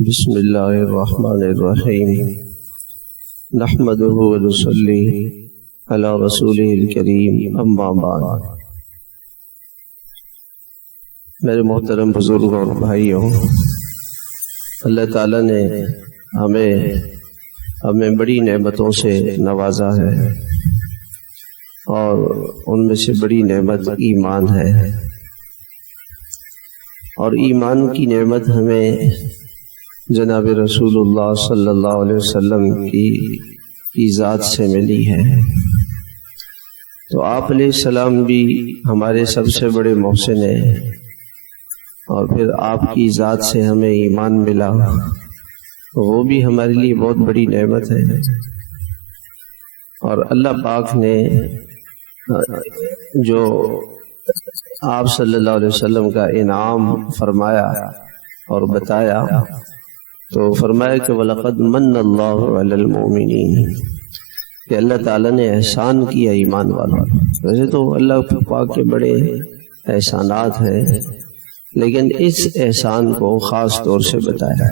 بسم اللہ الرحمن الرحیم نحمده ونصلی علی رسولہ الکریم اما بعد۔ میرے محترم بزرگ اور بھائیوں، اللہ تعالیٰ نے ہمیں بڑی نعمتوں سے نوازا ہے، اور ان میں سے بڑی نعمت ایمان ہے، اور ایمان کی نعمت ہمیں جناب رسول اللہ صلی اللہ علیہ وسلم کی ذات سے ملی ہے۔ تو آپ علیہ السلام بھی ہمارے سب سے بڑے محسن ہیں، اور پھر آپ کی ذات سے ہمیں ایمان ملا، وہ بھی ہمارے لیے بہت بڑی نعمت ہے۔ اور اللہ پاک نے جو آپ صلی اللہ علیہ وسلم کا انعام فرمایا اور بتایا، تو فرمایا کہ وَلَقَدْ مَنَّ اللَّهُ عَلَى الْمُؤْمِنِينَ، کہ اللہ تعالیٰ نے احسان کیا ایمان والوں۔ ویسے تو اللہ پاک کے بڑے احسانات ہیں، لیکن اس احسان کو خاص طور سے بتایا۔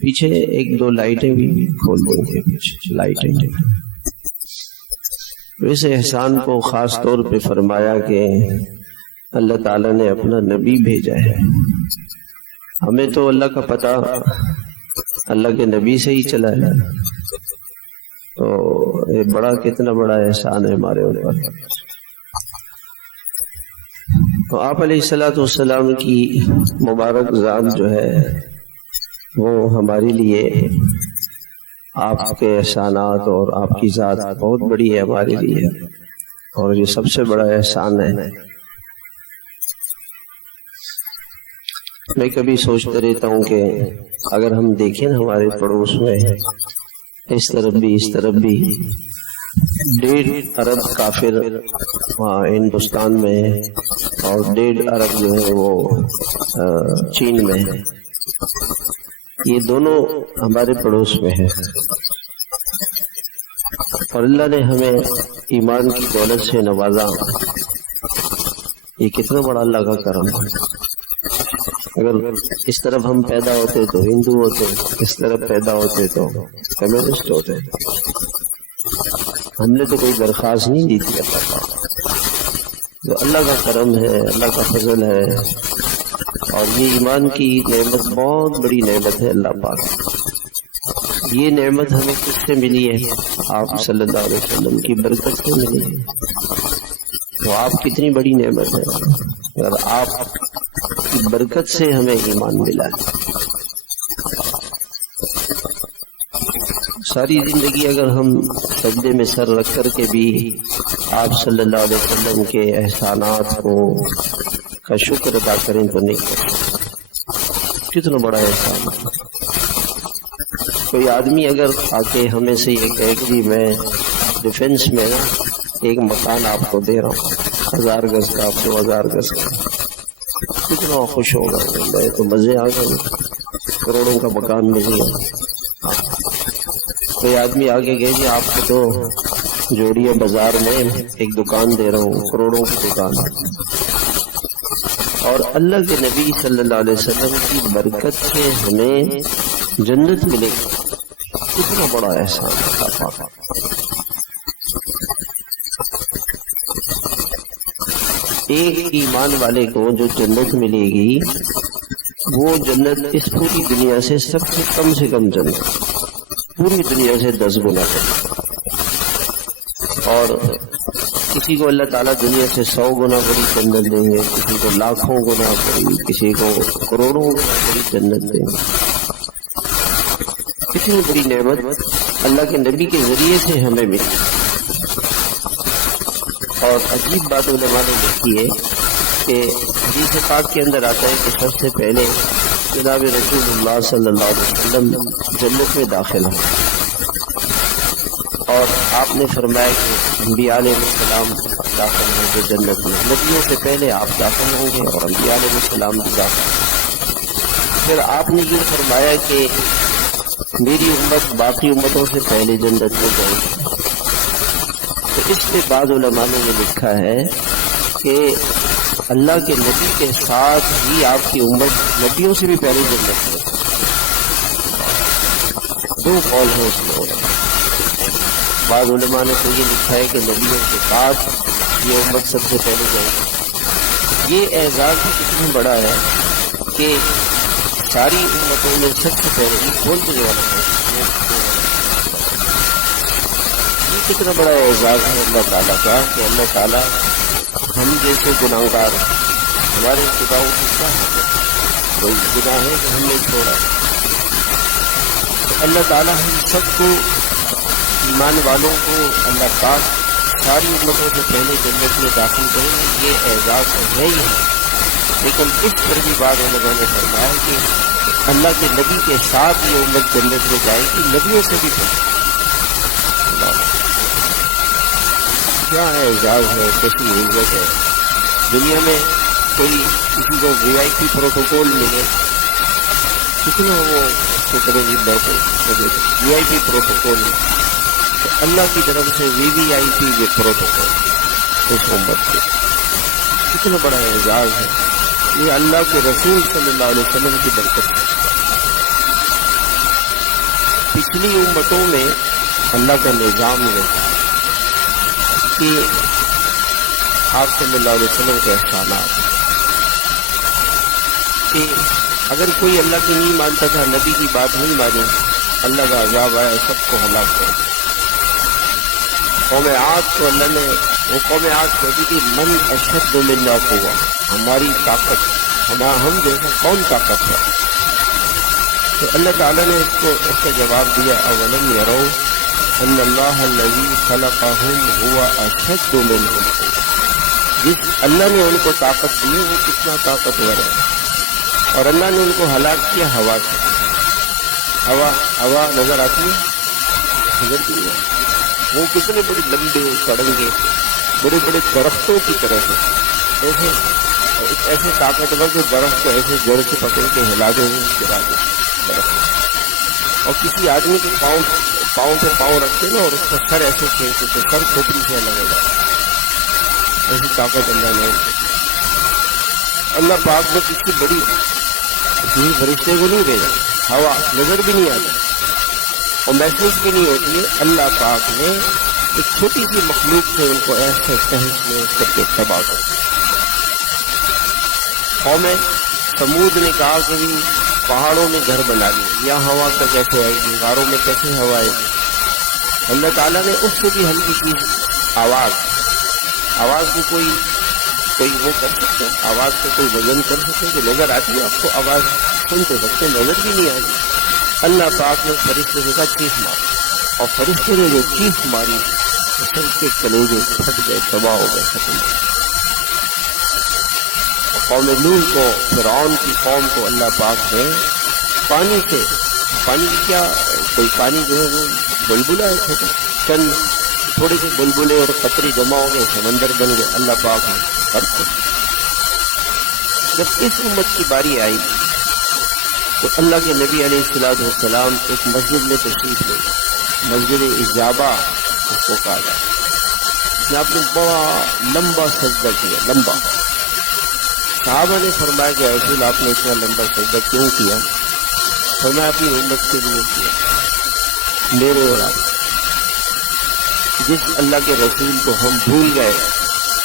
پیچھے ایک دو لائٹیں بھی کھول دیں گے، پیچھے لائٹیں۔ اس احسان کو خاص طور پہ فرمایا کہ اللہ تعالیٰ نے اپنا نبی بھیجا ہے۔ ہمیں تو اللہ کا پتہ اللہ کے نبی سے ہی چلا ہے، تو یہ کتنا بڑا احسان ہے ہمارے اوپر۔ تو آپ علیہ السلام کی مبارک ذات جو ہے وہ ہمارے لیے آپ کے احسانات اور آپ کی ذات بہت بڑی ہے ہمارے لیے، اور یہ سب سے بڑا احسان ہے۔ میں کبھی سوچتا رہتا ہوں کہ اگر ہم دیکھیں نا ہمارے پڑوس میں اس طرف بھی اس طرف بھی 1.5 ارب کافر ہندوستان میں ہے، اور 1.5 ارب جو ہے وہ چین میں ہے، یہ دونوں ہمارے پڑوس میں ہے، اور اللہ نے ہمیں ایمان کی دولت سے نوازا۔ یہ کتنا بڑا اللہ کا کرم ہے۔ اگر اس طرف ہم پیدا ہوتے تو ہندو ہوتے، اس طرف پیدا ہوتے تو کمیونسٹ ہوتے۔ ہم نے تو کوئی درخواست نہیں دی تھی اللہ کا، جو اللہ کا کرم ہے، اللہ کا فضل ہے، اور یہ ایمان کی نعمت بہت بڑی نعمت ہے اللہ پاک۔ یہ نعمت ہمیں کس سے ملی ہے؟ آپ صلی اللہ علیہ وسلم کی برکت سے ملی ہے۔ تو آپ کتنی بڑی نعمت ہے، اگر آپ کی برکت سے ہمیں ایمان ملا ہے۔ ساری زندگی اگر ہم سجدے میں سر رکھ کر کے بھی آپ صلی اللہ علیہ وسلم کے احسانات کا شکر ادا کریں تو نہیں کریں۔ کتنا بڑا احسان ہے۔ کوئی آدمی اگر آ کے ہمیں سے یہ کہے کہ جی میں ڈیفینس میں نا ایک مکان آپ کو دے رہا ہوں، 1000 گز کا، 2000 گز کا، کتنا خوش ہوگا، تو مزے آ گئے، کروڑوں کا مکان مل گیا۔ کوئی آدمی آگے گئے جی آپ کو تو جوڑیہ بازار میں ایک دکان دے رہا ہوں، کروڑوں کی دکان، اور اللہ کے نبی صلی اللہ علیہ وسلم کی برکت سے ہمیں جنت ملے گی، کتنا بڑا احسان ہے۔ ایک ایمان والے کو جو جنت ملے گی، وہ جنت اس پوری دنیا سے سب سے کم جنت، پوری دنیا سے 10 گنا ہے۔ اور کسی کو اللہ تعالیٰ دنیا سے 100 گنا بڑی جنت دیں گے، کسی کو لاکھوں گنا بڑی، کسی کو کروڑوں گنا بڑی جنت دیں گے۔ کتنی بڑی نعمت اللہ کے نبی کے ذریعے سے ہمیں ملی۔ اور عجیب بات علماء نے لکھی ہے کہ حدیث پاک کے اندر آتا ہے کہ سب سے پہلے جناب رسول اللہ صلی اللہ علیہ وسلم جنت میں داخل ہوں، اور آپ نے فرمایا کہ انبیاء علیہ السلام داخل ہوں گے جنت میں، نبیوں سے پہلے آپ داخل ہوں گے اور انبیاء علیہ السلام بھی داخل۔ پھر آپ نے یہ فرمایا کہ میری امت باقی امتوں سے پہلے جنت میں جائے گی۔ تو اس کے بعد علماء نے یہ لکھا ہے کہ اللہ کے نبی کے ساتھ ہی آپ کی امت نبیوں سے بھی پہلے جنت میں، دو قول ہیں اس میں علماء۔ بعض علماء نے تو یہ لکھا ہے کہ نبیوں کے بعد یہ امت سب سے پہلے جائے گی۔ یہ اعزاز بھی کتنا بڑا ہے کہ ساری امتوں میں سب سے پہلے یہ کون دینے والا ہے، یہ کتنا بڑا اعزاز ہے اللہ تعالیٰ کا کہ اللہ تعالیٰ ہم جیسے گناہگار ہمارے خداؤں کی کیا ہے، کوئی گناہ ہے کہ ہم نے چھوڑا، اللہ تعالیٰ ہم سب کو ایمان والوں کو اللہ پاک ساری امتوں سے پہلے جنت میں داخل کریں گے، یہ اعزاز ہے ہی ہے۔ لیکن اس پر بھی بعض علماء نے فرمایا کہ اللہ کے نبی کے ساتھ یہ امت جنت میں جائے گی، نبیوں سے بھی پہلے۔ کیا اعزاز ہے، کیسی عزت ہے۔ دنیا میں کوئی کسی کو وی آئی پی پروٹوکول ملے، کتنا وہ اس کے طرح بھی بیٹھے وی آئی پی پروٹوکول میں، تو اللہ کی طرف سے وی وی آئی پی پروٹوکول اس امت سے کتنا بڑا اعزاز ہے۔ یہ اللہ کے رسول صلی اللہ علیہ وسلم کی برکت ہے۔ پچھلی امتوں میں اللہ کا نظام ہے کہ آپ صلی اللہ علیہ وسلم کے احسانات کہ اگر کوئی اللہ کی نہیں مانتا تھا، نبی کی بات نہیں مانی، اللہ کا عذاب آیا، سب کو ہلاک کر دیا۔ قوم عاد کو اللہ نے، وہ قوم عاد کہتی تھی من اشد منا قوہ، ہماری طاقت، ہم جیسا کون طاقت ہے؟ تو اللہ تعالیٰ نے اس کا جواب دیا اولم یروا ان اللہ الذی خلقہم هو اشد منہم، جس اللہ نے ان کو طاقت دی ہے وہ کتنا طاقتور ہے، اور اللہ نے ان کو ہلاک کیا ہوا سے۔ ہوا نظر آتی ہے، گزرتی ہے، وہ کتنے بڑے لمبے سڑنگے بڑے بڑے درختوں کی طرح ہے، ایسے طاقتور جو درخت کو ایسے جڑ سے پکڑ کے ہلا دے گرا دے درخت، اور کسی آدمی کے پاؤں پہ پاؤں رکھتے نا اور اس کا سر ایسے کھینچتے تو سر کھوپڑی سے لگے گا، ایسی طاقت اللہ نے۔ اللہ پاک نے کسی بڑی کسی فرشتے کو نہیں بھیجا، ہوا نظر بھی نہیں آتی اور محسوس بھی نہیں ہوتی ہے، اللہ پاک نے ایک چھوٹی سی مخلوق سے ان کو ایسے تہس میں کر کے تباہ کر دیا۔ قوم سمود نے کہا کہ بھی پہاڑوں میں گھر بنا لیے، یہاں ہوا کا کیسے آئے گی، غاروں میں کیسے ہوا آئے گی؟ اللہ تعالیٰ نے اس سے بھی ہلکی سی آواز کو کوئی وہ کر سکتے، آواز کو کوئی وزن کر سکتے کہ نظر آتی ہے آپ کو، آواز سنتے سکتے، نظر بھی نہیں آئی۔ اللہ پاک نے فرشتے سے کہا چیخ مار، اور فرشتے نے جو چیخ ماری سب کے کلیجے پھٹ گئے، تباہ ہو گئے، ختم ہو گئے۔ قوم نوح کو، فرعون کی قوم کو اللہ پاک نے پانی سے، پانی کی کیا کوئی پانی جو ہے وہ بلبلا ہے چھوٹا، چند تھوڑے سے بلبلے اور قطرے جمع ہو گئے، سمندر بن گئے، اللہ پاک نے فرق۔ جب اس امت کی باری آئی تو اللہ کے نبی علیہ السلام ایک مسجد میں تشریف لے، مسجد اجابہ اس کو کہا جائے، اس نے آپ نے بڑا لمبا سجدہ کیا، لمبا۔ صحابہ نے فرمایا کہ رسول آپ نے اتنا لمبا سجدہ کیوں کیا؟ فرمایا اپنی امت کے لیے کیا، میرے اور آپ، جس اللہ کے رسول کو ہم بھول گئے،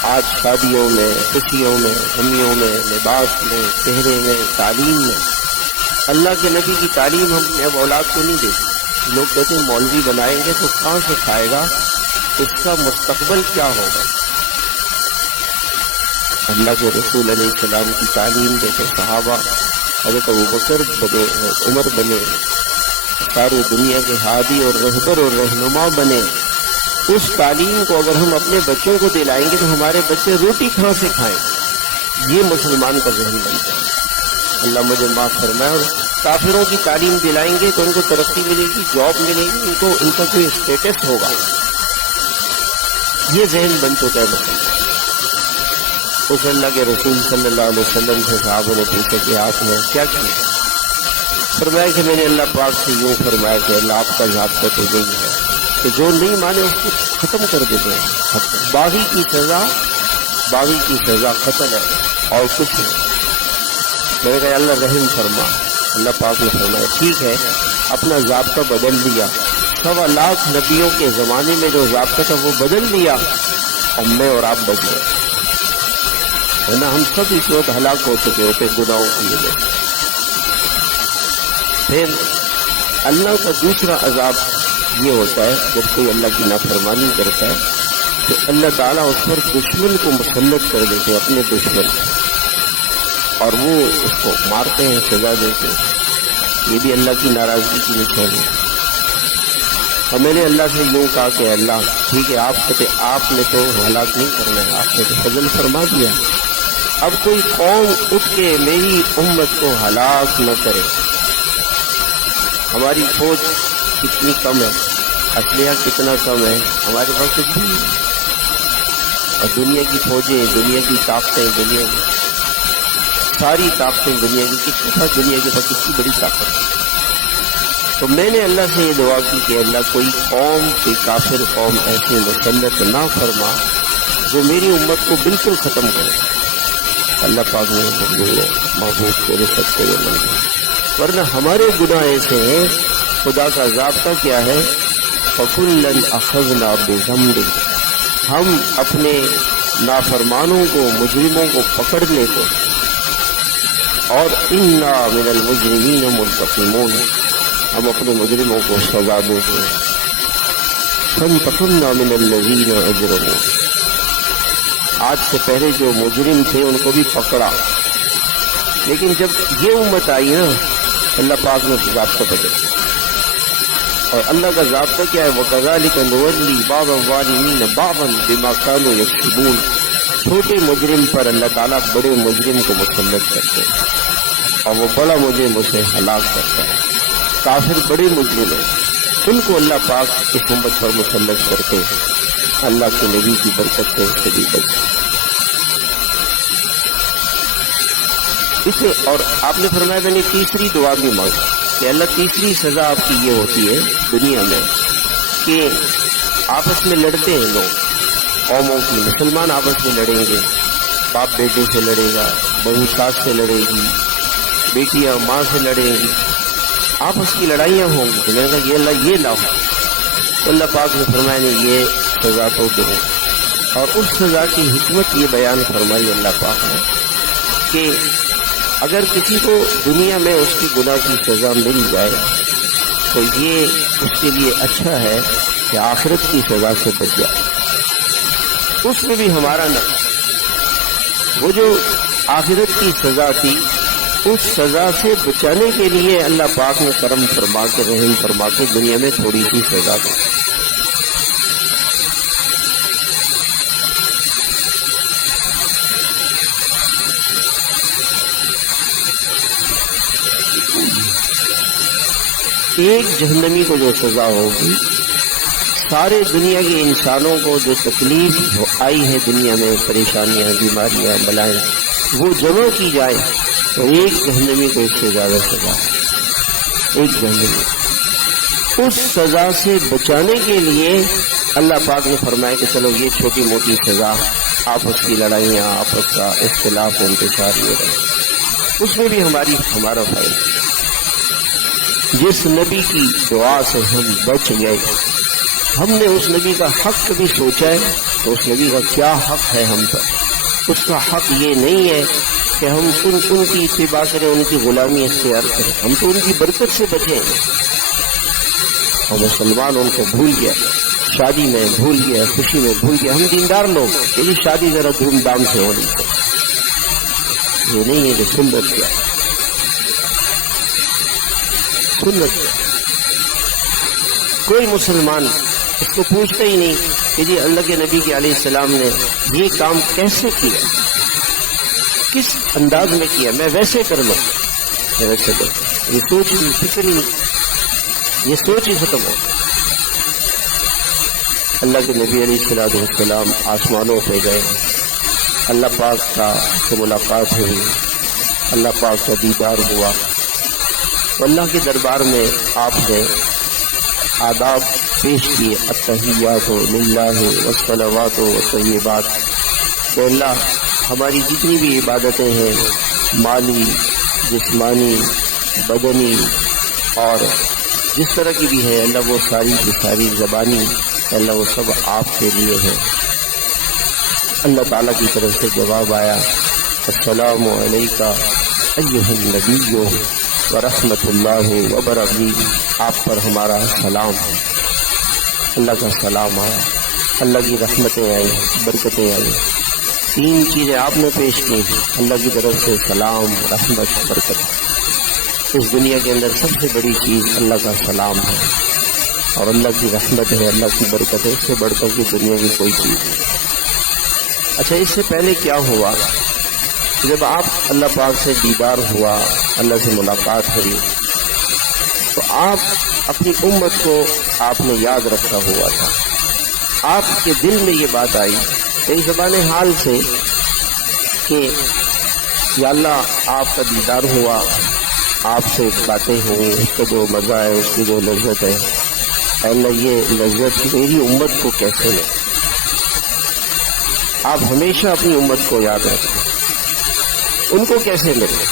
آج شادیوں میں، خوشیوں میں، غمیوں میں، لباس میں، چہرے میں، تعلیم میں، اللہ کے نبی کی تعلیم ہم نے اب اولاد کو نہیں دیتی۔ لوگ کہتے ہیں مولوی بنائیں گے تو کہاں سے کھائے گا، اس کا مستقبل کیا ہوگا؟ اللہ کے رسول علیہ السلام کی تعلیم دیکھے، صحابہ حضرت ابوبکر بنے، عمر بنے، ساری دنیا کے ہادی اور رہبر اور رہنما بنے، اس تعلیم کو اگر ہم اپنے بچوں کو دلائیں گے تو ہمارے بچے روٹی کہاں سے کھائیں؟ یہ مسلمان کا ذہن بنتا ہے۔ اللہ مجھے معاف فرمائے۔ اور کافروں کی تعلیم دلائیں گے تو ان کو ترقی ملے گی، جاب ملے گی، ان کا کوئی اسٹیٹس ہوگا، یہ ذہن بن چکا ہے مسلمان۔ اس اللہ کے رسول صلی اللہ علیہ وسلم سے صحابہ نے پوچھا کہ آپ نے کیا کیا؟ فرمایا کہ میں نے اللہ پاک سے یوں فرمایا کہ اللہ آپ کا ضابطہ تو یہی ہے کہ جو نہیں مانے اس کو ختم کر دیتے ہیں، باغی کی سزا قتل ہے اور کچھ نہیں۔ میں نے کہا اللہ رحم فرما، اللہ پاک نے فرمایا ٹھیک ہے اپنا ضابطہ بدل دیا، 1.25 لاکھ نبیوں کے زمانے میں جو ضابطہ تھا وہ بدل دیا، اور میں اور آپ بچ گئے، ورنہ ہم سب اس وقت ہلاک ہو چکے ہوتے گناہوں کی وجہ سے۔ پھر اللہ کا دوسرا عذاب یہ ہوتا ہے جب کوئی اللہ کی نافرمانی کرتا ہے تو اللہ تعالیٰ اس پر دشمن کو مسلط کر دیتے ہیں، اپنے دشمن، اور وہ اس کو مارتے ہیں، سزا دیتے ہیں۔ یہ بھی اللہ کی ناراضگی کی نشانی ہے۔ اور میں نے اللہ سے یوں کہا کہ اللہ ٹھیک ہے، آپ نے تو ہلاک نہیں کرنا ہے، آپ نے تو فضل فرما دیا، اب کوئی قوم اٹھ کے میری امت کو ہلاک نہ کرے۔ ہماری فوج کتنی کم ہے، اسلحہ کتنا کم ہے، ہمارے پاس کچھ بھی نہیں، اور دنیا کی فوجیں، دنیا کی طاقتیں، دنیا کی ساری طاقتیں دنیا کی، کس کے پاس دنیا کے پاس کتنی بڑی طاقت ہے۔ تو میں نے اللہ سے یہ دعا کی کہ اللہ کوئی قوم، کوئی کافر قوم ایسی مسلط نہ فرما جو میری امت کو بالکل ختم کرے۔ اللہ پاک نے محبوب تیرے سب سے یہ منظور، ورنہ ہمارے گناہ ایسے ہیں، خدا کا ضابطہ کیا ہے، فَكُلًّا أَخَذْنَا بِذَنبِهِ، ہم اپنے نافرمانوں کو، مجرموں کو پکڑنے کو، اور إِنَّا مِنَ الْمُجْرِمِينَ مُنْتَقِمُونَ، ہم اپنے مجرموں کو سزا دیتے ہیں۔ فَانْتَقَمْنَا مِنَ الَّذِينَ أَجْرَمُوا، آج سے پہلے جو مجرم تھے ان کو بھی پکڑا، لیکن جب یہ امت آئی نا اللہ پاک نے ضابطہ بدل، اور اللہ کا ضابطہ کیا ہے، وَكَذَلِكَ نُوَلِّي بَعْضَ الظَّالِمِينَ بَعْضًا بِمَا كَانُوا يَكْسِبُونَ، چھوٹے مجرم پر اللہ تعالیٰ بڑے مجرم کو مسلط کرتے ہیں، اور وہ بڑا مجرم اسے ہلاک کرتا ہے۔ کافر بڑے مجرم ہیں، ان کو اللہ پاک اس امت پر مسلط کرتے ہیں، اللہ کے نبی کی برکت سے اس سے بھی بچ۔ اسے اور آپ نے فرمایا میں نے تیسری دعا بھی مانگا کہ اللہ تیسری سزا آپ کی یہ ہوتی ہے دنیا میں کہ آپس میں لڑتے ہیں لوگ، قوموں کی، مسلمان آپس میں لڑیں گے، باپ بیٹے سے لڑے گا، بہو ساس سے لڑے گی، بیٹیاں ماں سے لڑیں گی، آپس کی لڑائیاں ہوں گی۔ تو میں نے کہا یہ اللہ یہ لاؤ، تو اللہ پاک نے فرمایا نہیں یہ سزا تو دو، اور اس سزا کی حکمت یہ بیان فرمائی اللہ پاک نے کہ اگر کسی کو دنیا میں اس کی گناہ کی سزا مل جائے تو یہ اس کے لیے اچھا ہے کہ آخرت کی سزا سے بچ جائے، اس میں بھی ہمارا نہ، وہ جو آخرت کی سزا تھی اس سزا سے بچانے کے لیے اللہ پاک نے کرم فرما کے، رحم فرما کے دنیا میں تھوڑی سی سزا دی۔ ایک جہنمی کو جو سزا ہوگی، سارے دنیا کے انسانوں کو جو تکلیف آئی ہے دنیا میں، پریشانیاں، بیماریاں، بلائیں، وہ جمع کی جائے تو ایک جہنمی کو اس سے زیادہ سزا، ایک جہنمی۔ اس سزا سے بچانے کے لیے اللہ پاک نے فرمایا کہ چلو یہ چھوٹی موٹی سزا، آپس کی لڑائیاں، آپس کا اختلاف و انتشار یہ رہے، اس میں بھی ہمارا فائدہ۔ جس نبی کی دعا سے ہم بچ گئے، ہم نے اس نبی کا حق کبھی سوچا ہے تو اس نبی کا کیا حق ہے ہم پر؟ اس کا حق یہ نہیں ہے کہ ہم ان کی اتباع کریں، ان کی غلامی اختیار کریں، ہم تو ان کی برکت سے بچیں، اور مسلمان ان کو بھول گیا، شادی میں بھول گیا، خوشی میں بھول گیا۔ ہم دیندار لوگ یعنی شادی ذرا دھوم دھام سے ہونی چاہیے، یہ نہیں ہے کہ سنت کیا سنت، کوئی مسلمان اس کو پوچھتا ہی نہیں کہ جی اللہ کے نبی کے علیہ السلام نے یہ کام کیسے کیا، کس انداز میں کیا، میں ویسے کر لوں، میں ویسے کر لوں، یہ سوچ ہی فکر ہی نہیں، یہ سوچ ہی ختم ہو۔ اللہ کے نبی علیہ السلام آسمانوں پہ گئے، اللہ پاک کا سے ملاقات ہوئی، اللہ پاک کا دیدار ہوا، اللہ کے دربار میں آپ نے آداب پیش کیے، التحیات للہ والصلوات والطیبات، کہ اللہ ہماری جتنی بھی عبادتیں ہیں، مالی، جسمانی، بدنی اور جس طرح کی بھی ہے اللہ وہ ساری کی ساری زبانی اللہ وہ سب آپ کے لیے ہے۔ اللہ تعالیٰ کی طرف سے جواب آیا السلام علیکہ ایھا النبی ورحمۃ اللہ وبرکاتہ، آپ پر ہمارا سلام ہے۔ اللہ کا سلام آیا، اللہ کی رحمتیں آئیں، برکتیں آئیں، تین چیزیں آپ نے پیش کی، اللہ کی طرف سے سلام، رحمت، برکت۔ اس دنیا کے اندر سب سے بڑی چیز اللہ کا سلام ہے اور اللہ کی رحمت ہے، اللہ کی برکت ہے، اس سے بڑھ کر کے دنیا کی کوئی چیز نہیں۔ اچھا، اس سے پہلے کیا ہوا؟ جب آپ اللہ پاک سے دیدار ہوا، اللہ سے ملاقات ہوئی، تو آپ اپنی امت کو آپ نے یاد رکھا ہوا تھا۔ آپ کے دل میں یہ بات آئی ایک زبان حال سے کہ یا اللہ آپ کا دیدار ہوا، آپ سے باتیں ہوئی، اس کا جو مزہ ہے، اس کی جو لذت ہے، اے اللہ یہ لذت میری امت کو کیسے ملے؟ آپ ہمیشہ اپنی امت کو یاد رکھیں، ان کو کیسے ملے؟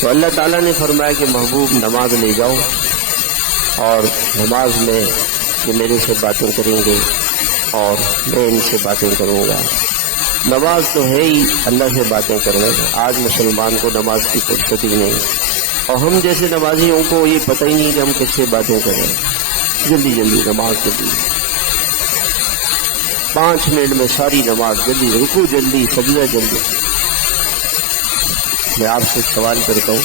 تو اللہ تعالیٰ نے فرمایا کہ محبوب نماز لے جاؤ، اور نماز میں یہ میرے سے باتیں کریں گے اور میں ان سے باتیں کروں گا۔ نماز تو ہے ہی اللہ سے باتیں کرنا۔ آج مسلمان کو نماز کی فرصت ہی نہیں، اور ہم جیسے نمازیوں کو یہ پتہ ہی نہیں کہ ہم کس سے باتیں کریں۔ جلدی جلدی نماز جلدی، 5 منٹ میں ساری نماز جلدی، رکوع جلدی، سجدہ جلدی۔ میں آپ سے سوال کرتا ہوں،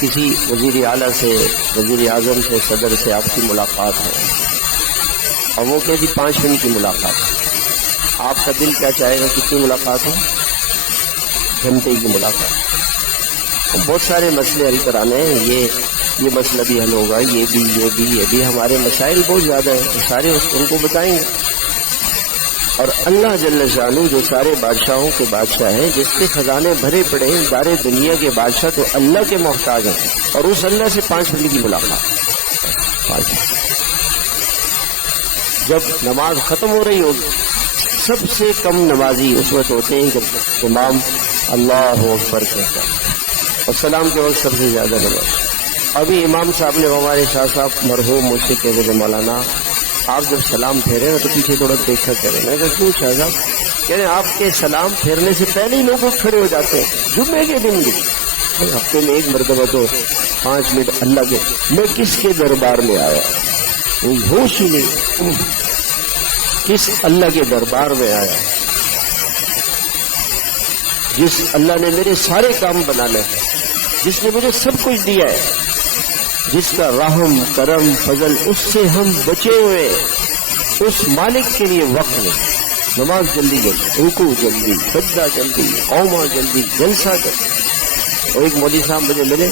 کسی وزیر اعلیٰ سے، وزیر اعظم سے، صدر سے آپ کی ملاقات ہے اور وہ کہتی 5 منٹ کی ملاقات ہے، آپ کا دل کیا چاہے گا کتنی ملاقات ہو؟ گھنٹے کی ملاقات۔ بہت سارے مسئلے حل کرانے ہیں، یہ مسئلہ بھی حل ہوگا، یہ بھی ہمارے مسائل بہت زیادہ ہیں، سارے ان کو بتائیں گے۔ اور اللہ جل شانہ جو سارے بادشاہوں کے بادشاہ ہیں، جس کے خزانے بھرے پڑے ہیں، سارے دنیا کے بادشاہ تو اللہ کے محتاج ہیں، اور اس اللہ سے 5 منٹ کی ملاقات۔ جب نماز ختم ہو رہی ہوگی، سب سے کم نمازی اس وقت ہوتے ہیں جب امام اللہ اکبر کہتا ہے، اور سلام کے وقت سب سے زیادہ نماز۔ ابھی امام صاحب نے، ہمارے شاہ صاحب مرحوم مجھ سے کہتے تھے مولانا آپ جب سلام پھیرے نا تو پیچھے تھوڑا دیکھا کریں۔ میں کہا کیوں شاہ صاحب؟ کہہ رہے آپ کے سلام پھیرنے سے پہلے ہی لوگ کھڑے ہو جاتے ہیں، جمعے کے دن بھی ہفتے میں 1 مرتبہ تو 5 منٹ اللہ کے۔ میں کس کے دربار میں آیا؟ ہوش ہی نہیں، کس اللہ کے دربار میں آیا جس اللہ نے میرے سارے کام بنا لے، جس نے مجھے سب کچھ دیا ہے، جس کا رحم کرم فضل اس سے ہم بچے ہوئے، اس مالک کے لیے وقت نہیں۔ نماز جلدی جلدی، رکوع جلدی، سجدہ جلدی، قومہ جلدی، جلسہ جلدی۔ اور ایک مولوی صاحب مجھے ملے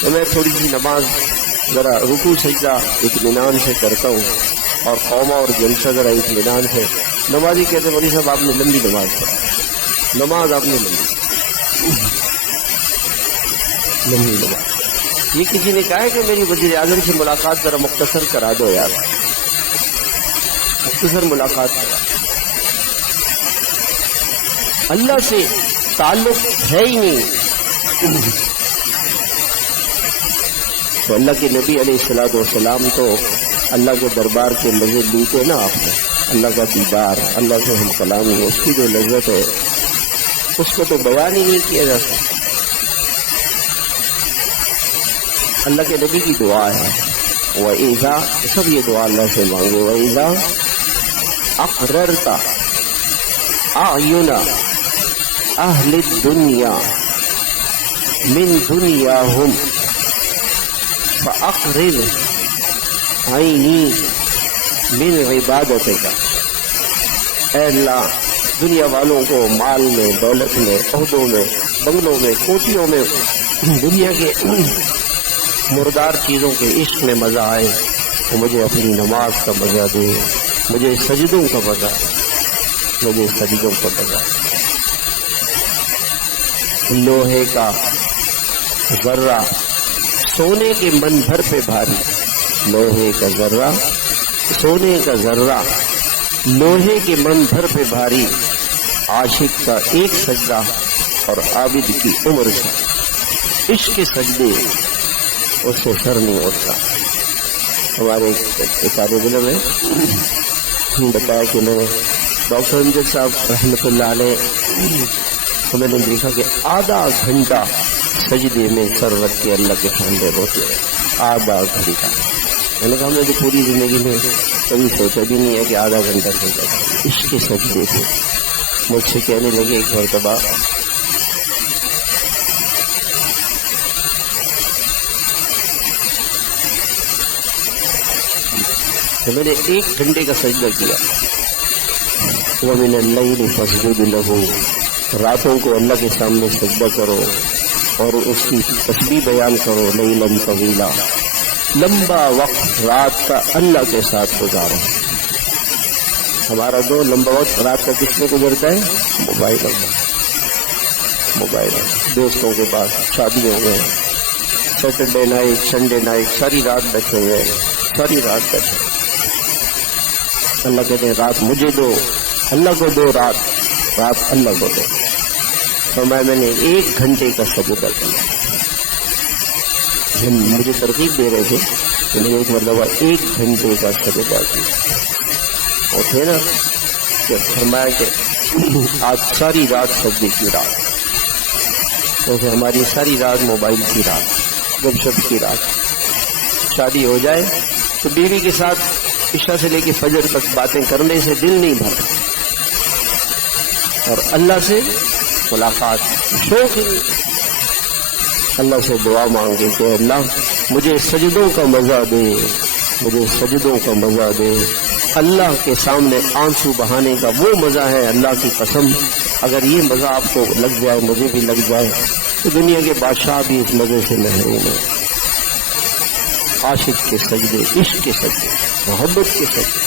تو میں تھوڑی سی نماز ذرا رکوع سجدہ اطمینان سے کرتا ہوں اور قومہ اور جلسہ ذرا اطمینان سے۔ نمازی کہتے مولوی صاحب آپ نے لمبی نماز پڑھی، نماز آپ نے لمبی نماز۔ یہ کسی نے کہا ہے کہ میری وزیر اعظم سے ملاقات ذرا مختصر کرا دو یار، مختصر ملاقات کرا۔ اللہ سے تعلق ہے ہی نہیں، تو اللہ کے نبی علیہ الصلوۃ والسلام تو اللہ کے دربار کے مزے لیتے نا آپ نے، اللہ کا دیدار، اللہ سے ہم کلامی، اس کی جو لذت ہے اس کو تو بیان ہی نہیں کیا جا سکتا۔ اللہ کے نبی کی دعا ہے، وَإِذَا، سب یہ دعا اللہ سے مانگے، وَإِذَا أَقْرَرْتَ أَعْيُنَ أَهْلِ الدُّنْيَا مِنْ دُنْيَاهُمْ فَأَقْرِرْ عَيْنِي مِنْ عِبَادَتِكَ۔ اے اللہ دنیا والوں کو مال میں، دولت میں، عہدوں میں، بنگلوں میں، کوٹھیوں میں، دنیا کے مردار چیزوں کے عشق میں مزہ آئے، تو مجھے اپنی نماز کا مزہ دے، مجھے سجدوں کا مزہ، مجھے سجدوں کا مزہ۔ لوہے کا ذرہ سونے کے منبر پہ بھاری، لوہے کا ذرہ، سونے کا ذرہ لوہے کے منبر پہ بھاری، عاشق کا ایک سجدہ اور عابد کی عمر سے۔ عشق کے سجدے اس سے سر نہیں اٹھتا. ہمارے ایک طالب علم ہے بتایا کہ میں ڈاکٹر امجد صاحب رحمۃ اللہ علیہ تو میں نے دیکھا کہ آدھا گھنٹہ سجدے میں سر رکھ کے اللہ کے سامنے روتے ہیں. آدھا گھنٹہ. میں نے کہا میں تو پوری زندگی میں کبھی سوچا بھی نہیں ہے کہ آدھا گھنٹہ سجدہ کروں. عشق کے سجدے تھے. مجھ سے کہنے لگے ایک مرتبہ تو میں نے 1 گھنٹے کا سجدہ کیا. وَمِنَ اللَّيْلِ فَاسْجُدْ لَهُ. راتوں کو اللہ کے سامنے سجدہ کرو اور اس کی تسبیح بیان کرو. لیلاً طویلا. لمبا وقت رات کا اللہ کے ساتھ گزارو. ہمارا جو لمبا وقت رات کا کس میں گزرتا ہے؟ موبائل دوستوں کے پاس شادیوں میں سیٹرڈے نائٹ سنڈے نائٹ ساری رات بیٹھے ہوئے ساری رات بیٹھے. اللہ کہتے ہیں رات مجھے دو, اللہ کو دو رات اللہ کو دو. تو میں نے 1 گھنٹے کا سجدہ کیا. مجھے ترغیب دے رہے تھے کہ میں نے ایک مرتبہ 1 گھنٹے کا سجدہ کیا. اور تھے نا کہ فرمایا کہ آج ساری رات سجدے کی رات. کیونکہ ہماری ساری رات موبائل کی رات, گپ شپ کی رات. شادی ہو جائے تو بیوی کے ساتھ عشاء سے لے کے فجر تک باتیں کرنے سے دل نہیں بھرتا, اور اللہ سے ملاقات شوق. اللہ سے دعا مانگے کہ اللہ مجھے سجدوں کا مزہ دے, مجھے سجدوں کا مزہ دے. اللہ کے سامنے آنسو بہانے کا وہ مزہ ہے, اللہ کی قسم اگر یہ مزہ آپ کو لگ جائے مجھے بھی لگ جائے تو دنیا کے بادشاہ بھی اس مزے سے محروم ہیں. عاشق کے سجدے, عشق کے سجدے, محبت کے سجدے.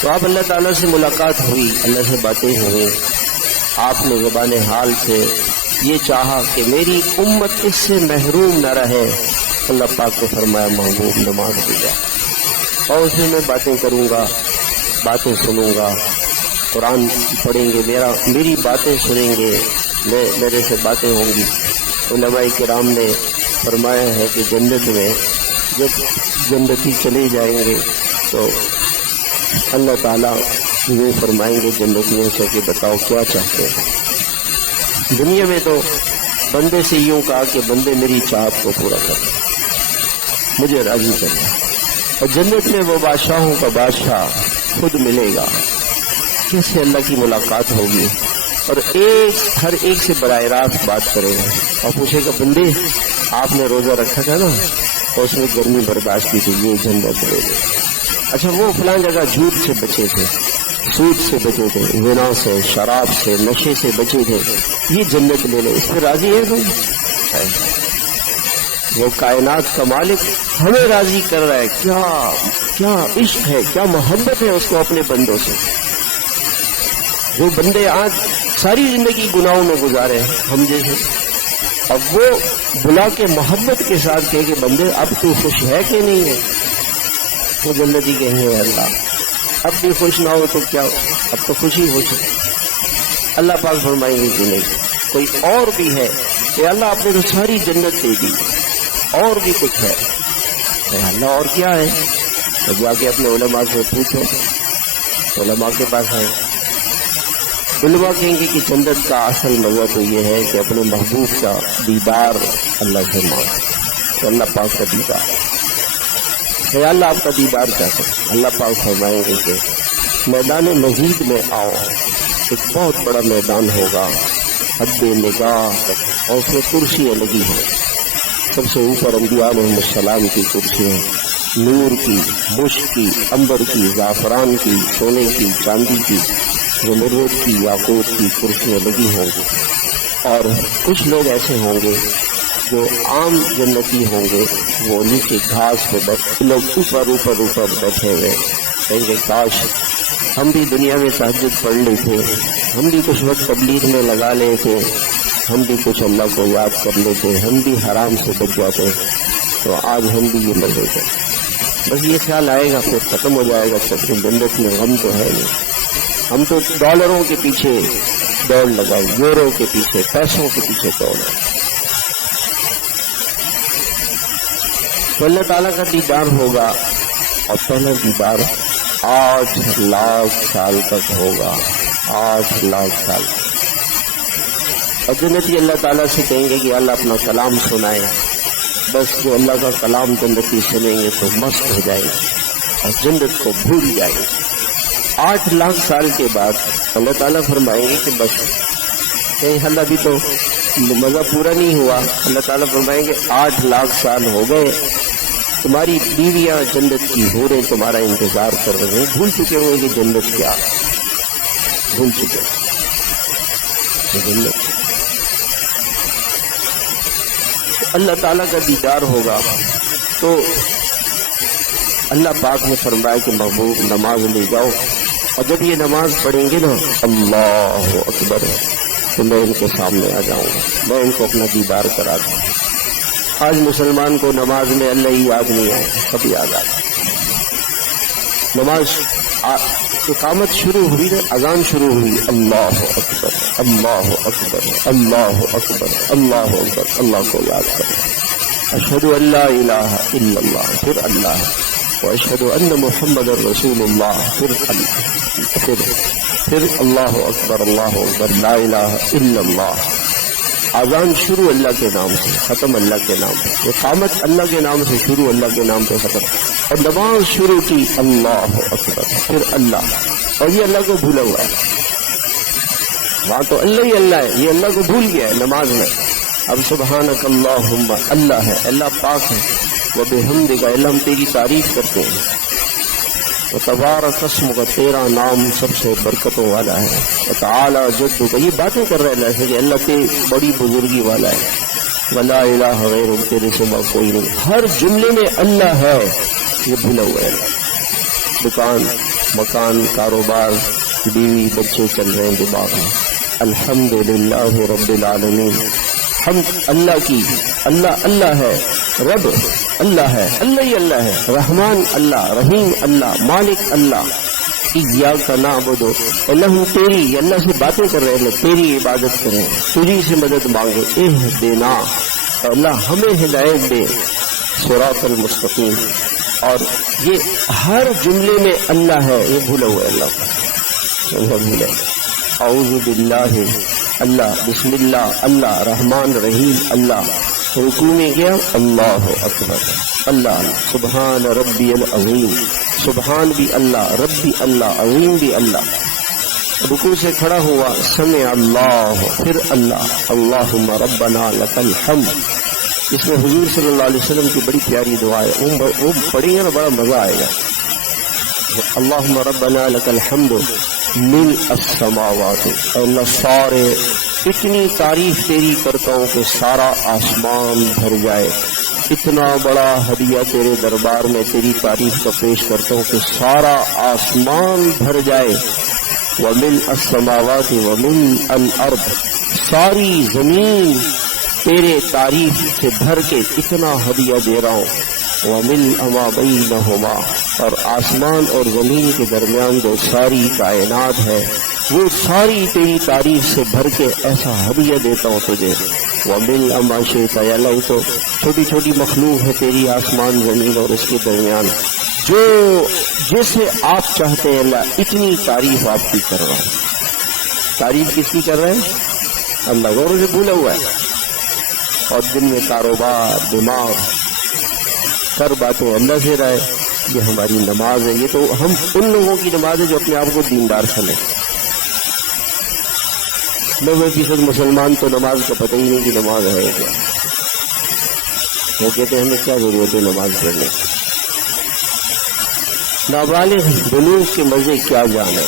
تو آپ اللہ تعالیٰ سے ملاقات ہوئی, اللہ سے باتیں ہوئی. آپ نے زبان حال سے یہ چاہا کہ میری امت اس سے محروم نہ رہے. اللہ پاک نے فرمایا محبوب نماز دیا اور اس میں میں باتیں کروں گا, باتیں سنوں گا, قرآن پڑھیں گے, میری باتیں سنیں گے, میرے سے باتیں ہوں گی. علماء کرام نے فرمایا ہے کہ جنت میں جب جنتی چلے جائیں گے تو اللہ تعالیٰ یہ فرمائیں گے جنتیوں سے کہ بتاؤ کیا چاہتے ہیں. دنیا میں تو بندے سے یوں کہا کہ بندے میری چاہت کو پورا کر, مجھے راضی کر. اور جنت میں وہ بادشاہوں کا بادشاہ خود ملے گا. کیسے اللہ کی ملاقات ہوگی اور ہر ایک سے براہ راست بات کرے گا اور پوچھے گا بندے آپ نے روزہ رکھا تھا نا اور اس میں گرمی برداشت کی تھی, یہ جنت لے لے. اچھا وہ فلاں جگہ جھوٹ سے بچے تھے, سود سے بچے تھے, زنا سے, شراب سے, نشے سے بچے تھے, یہ جنت لے لے. اس پہ راضی ہے کوئی؟ وہ کائنات کا مالک ہمیں راضی کر رہا ہے. کیا عشق ہے, کیا محبت ہے اس کو اپنے بندوں سے. جو بندے آج ساری زندگی گناہوں میں گزارے ہیں ہم جیسے, اب وہ بلا کے محبت کے ساتھ کہے کہ بندے اب تو خوش ہے کہ نہیں ہے, وہ جنتی کہیں گے اللہ اب بھی خوش نہ ہو تو کیا, اب تو خوشی ہو چکی. اللہ پاک فرمائیں گے کہ نہیں, کوئی اور بھی ہے کہ اللہ آپ نے تو ساری جنت دے دی, اور بھی کچھ ہے. اللہ اور کیا ہے؟ تو جا کے اپنے علماء سے پوچھو. علماء کے پاس آئے, علماء کہیں گے کہ جنت کا اصل مزہ تو یہ ہے کہ اپنے محبوب کا دیدار اللہ سے مانگو, کہ اللہ پاک کا دیدار. کہ اللہ آپ کا دیدار چاہتے ہیں. اللہ پاک فرمائیں گے کہ میدان مزید میں آؤ, ایک بہت بڑا میدان ہوگا حد نگاہ تک, اور اس میں کرسیاں لگی ہیں. سب سے اوپر انبیاء علیہ السلام کی کرسیاں, نور کی, مشک کی, عنبر کی, زعفران کی, سونے کی, چاندی کی, زمرد کی, یاقوت کی کرسیاں لگی ہوں گی. اور کچھ لوگ ایسے ہوں گے جو عام جنتی ہوں گے, وہ نیچے گھاس پہ بیٹھے, لوگ اوپر بیٹھے ہوئے کہیں گے کاش ہم بھی دنیا میں تہجد پڑھ لیتے, ہم بھی کچھ وقت تبلیغ میں لگا لیتے, ہم بھی کچھ اللہ کو یاد کر لیتے, ہم بھی حرام سے بچ جاتے تو آج ہم بھی یہ مر لیتے. بس یہ خیال آئے گا, پھر ختم ہو جائے گا. سب سے جنت میں غم تو ہے نہیں. ہم تو ڈالروں کے پیچھے دوڑ لگائے, یورو کے پیچھے, پیسوں کے پیچھے دوڑ. تو اللہ تعالیٰ کا دیدار ہوگا، اور پہلا دیدار 8 لاکھ سال تک ہوگا، 8 لاکھ سال۔ اور جنتی اللہ تعالیٰ سے کہیں گے کہ اللہ اپنا کلام سنائے، بس جو اللہ کا کلام جنتی سنیں گے تو مست ہو جائے گے اور جنت کو بھول جائے گے۔ 8 لاکھ سال کے بعد اللہ تعالیٰ فرمائیں گے کہ بس کہیں اللہ بھی تو مزہ پورا نہیں ہوا۔ اللہ تعالیٰ فرمائیں گے 8 لاکھ سال ہو گئے، تمہاری بیویاں جنت کی حوریں تمہارا انتظار کر رہے ہیں، بھول چکے ہوئے کہ جنت کیا، بھول چکے جنت۔ اللہ تعالیٰ کا دیدار ہوگا تو اللہ پاک نے فرمایا کہ محبوب نماز لے جاؤ، اور جب یہ نماز پڑھیں گے نا اللہ اکبر تو میں ان کے سامنے آ جاؤں گا، میں ان کو اپنا دیدار کرا دوں۔ آج مسلمان کو نماز میں اللہ ہی یاد نہیں آئے، کب یاد آئے؟ نماز اقامت شروع ہوئی نا، اذان شروع ہوئی، اللہ اکبر اللہ اکبر اللہ اکبر اللہ اکبر، اللہ کو یاد کرو، اشہد ان لا الہ الا اللہ، پھر اللہ، واشہد ان محمد رسول اللہ، پھر اللہ، پھر اللہ اکبر لا الہ الا اللہ۔ اذان شروع اللہ کے نام سے، ختم اللہ کے نام سے، اقامت اللہ کے نام سے شروع، اللہ کے نام سے ختم، اور نماز شروع کی اللہ اکبر، پھر اللہ، اور یہ اللہ کو بھولا ہوا ہے، وہاں تو اللہ ہی اللہ ہے، یہ اللہ کو بھول گیا ہے نماز میں۔ اب سبحانک اللہم اللہ ہے، اللہ پاک ہے، وبحمدک اللہ ہم تیری تعریف کرتے ہیں، وتبارک اسمک تیرا نام سب سے برکتوں والا ہے، وتعالی جدک یہ باتیں کر رہے اللہ سے کہ اللہ تے بڑی بزرگی والا ہے، ولا الہ غیرک تیرے سوا کوئی نہیں، ہر جملے میں اللہ ہے، یہ بھولا ہوا ہے۔ دکان مکان کاروبار بیوی بچے چل رہے ہیں دماغ میں، الحمدللہ رب العالمین، ہم اللہ کی، اللہ اللہ ہے، رب اللہ ہے، اللہ ہی اللہ ہے، رحمان اللہ، رحیم اللہ، مالک اللہ، ایاک نعبد، اللہ ہم تیری، اللہ سے باتیں کر رہے ہیں، تیری عبادت کریں، تیری سے مدد مانگے، اہدنا، اللہ ہمیں ہدایت دے، صراط المستقیم۔ اور یہ ہر جملے میں اللہ ہے، یہ بھولا ہوا ہے اللہ کا، اللہ بھولا ہے۔ اعوذ باللہ اللہ، بسم اللہ اللہ، رحمان رحیم اللہ، رکوع میں گیا اللہ اکبر اللہ، سبحان ربی العظیم، سبحان بھی اللہ، رب بھی اللہ، عظیم بھی اللہ، رکوع سے کھڑا ہوا سمع اللہ، پھر اللہ، اللہم ربنا لک الحمد۔ اس میں حضور صلی اللہ علیہ وسلم کی بڑی پیاری دعا ہے، وہ پڑھیں گے نا بڑا مزہ آئے گا۔ اللہم ربنا لک الحمد ملء السماوات، اللہ سارے اتنی تعریف تیری کرتا ہوں کہ سارا آسمان بھر جائے، اتنا بڑا ہدیہ تیرے دربار میں تیری تعریف کا پیش کرتا ہوں کہ سارا آسمان بھر جائے، وملء السماوات وملء الارض، ساری زمین تیرے تعریف سے بھر کے اتنا ہدیہ دے رہا ہوں، وملء ما بینہما، اور آسمان اور زمین کے درمیان جو ساری کائنات ہے وہ ساری تیری تعریف سے بھر کے ایسا ہدیہ دیتا ہوں تجھے، وملء ما شئت، یا اللہ تو چھوٹی چھوٹی مخلوق ہے تیری، آسمان زمین اور اس کے درمیان، جو جیسے آپ چاہتے ہیں اللہ اتنی تعریف آپ کی کر رہا ہوں۔ تعریف کس کی کر رہے ہیں؟ اللہ، غور سے بھولا ہوا ہے، اور دن میں کاروبار دماغ کر باتیں اللہ سے رہے، یہ ہماری نماز ہے۔ یہ تو ہم ان لوگوں کی نماز ہے جو اپنے آپ کو دیندار سمجھیں، 90% مسلمان تو نماز کا پتہ ہی نہیں کہ نماز ہے کیا، وہ کہتے ہیں ہمیں کیا ضرورت ہے نماز پڑھنے۔ نابالغ بلوغ کے مزے کیا جانے،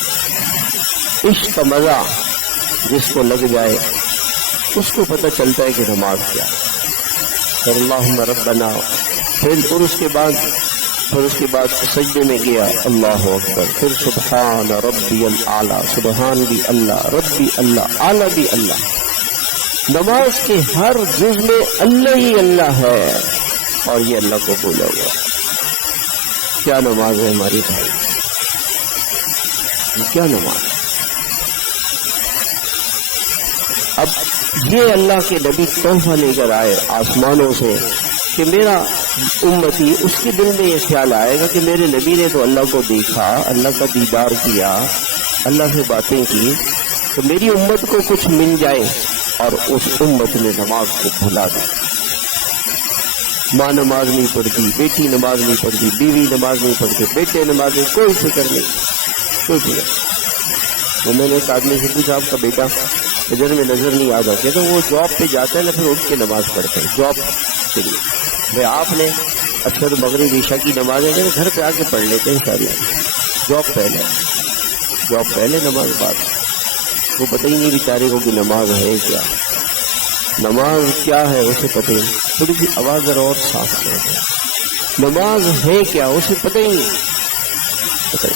عشق کا مزہ جس کو لگ جائے اس کو پتہ چلتا ہے کہ نماز کیا ہے۔ پھر اللہم ربنا، پھر اس کے بعد سجدے میں گیا اللہ اکبر، پھر سبحان ربی الاعلیٰ، سبحان بھی اللہ، رب بھی اللہ، اعلیٰ بھی اللہ۔ نماز کے ہر جز میں اللہ ہی اللہ ہے، اور یہ اللہ کو بولا ہوا۔ کیا نماز ہے ہماری بھائی، کیا نماز۔ اب یہ اللہ کے نبی تحفہ لے کر آئے آسمانوں سے کہ میرا امتی اس کے دل میں یہ خیال آئے گا کہ میرے نبی نے تو اللہ کو دیکھا، اللہ کا دیدار کیا، اللہ سے باتیں کی، تو میری امت کو کچھ مل جائے اور اس امت نے نماز کو بھلا دے۔ ماں نماز نہیں پڑھتی، بیٹی نماز نہیں پڑھتی، بیوی نماز نہیں پڑھتی، بیٹے نماز نہیں، کوئی فکر نہیں، کوئی فکر نہیں۔ تو میں نے ایک آدمی سے پوچھا آپ کا بیٹا ادھر میں نظر نہیں آتا کہ تو وہ جاب پہ جاتا ہے نا، پھر اٹھ کے نماز پڑھتے ہیں جاب کے لیے۔ بھائی آپ نے اچھا تو مغرب عشاء کی نمازیں گھر پہ آ کے پڑھ لیتے ہیں ساری، جاب پہلے نماز بعد۔ وہ پتہ ہی نہیں بیچارے کو کہ نماز ہے کیا، نماز کیا ہے اسے پتہ ہی نہیں۔ تھوڑی سی آواز ذرا اور صاف کر دیں، نماز ہے کیا اسے پتہ ہی نہیں۔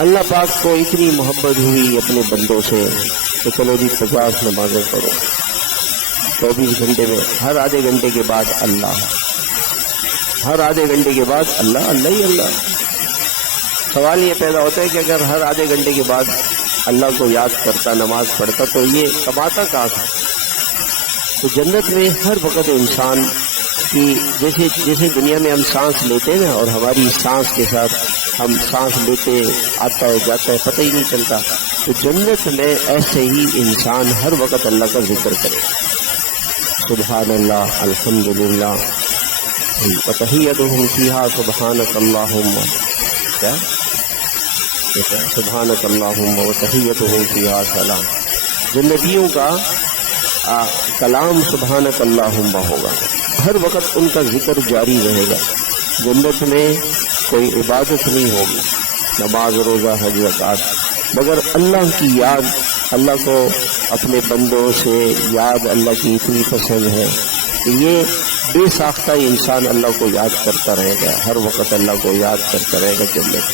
اللہ پاک کو اتنی محبت ہوئی اپنے بندوں سے کہ چلو جی 50 نمازیں پڑھو 24 گھنٹے میں، ہر آدھے گھنٹے کے بعد اللہ، ہر آدھے گھنٹے کے بعد اللہ، اللہ ہی اللہ۔ سوال یہ پیدا ہوتا ہے کہ اگر ہر آدھے گھنٹے کے بعد اللہ کو یاد کرتا، نماز پڑھتا، تو یہ کماتا کہاں تھا؟ تو جنت میں ہر وقت انسان کی جیسے دنیا میں ہم سانس لیتے ہیں نا، اور ہماری سانس کے ساتھ ہم سانس لیتے آتا ہے جاتا ہے پتہ ہی نہیں چلتا، تو جنت میں ایسے ہی انسان ہر وقت اللہ کا ذکر کرے، سبحان اللہ، الحمدللہ، وتحیتہم فیہا سبحانک اللہم، کیا سبحانک اللہم وتحیتہم فیہا سلام۔ جنتیوں کا کلام سبحانک اللہم ہوگا، ہر وقت ان کا ذکر جاری رہے گا۔ جنت میں کوئی عبادت نہیں ہوگی، نماز، روزہ، حج، زکوٰۃ، مگر اللہ کی یاد، اللہ کو اپنے بندوں سے یاد اللہ کی اتنی پسند ہے کہ یہ بے ساختہ انسان اللہ کو یاد کرتا رہے گا، ہر وقت اللہ کو یاد کرتا رہے گا جنت۔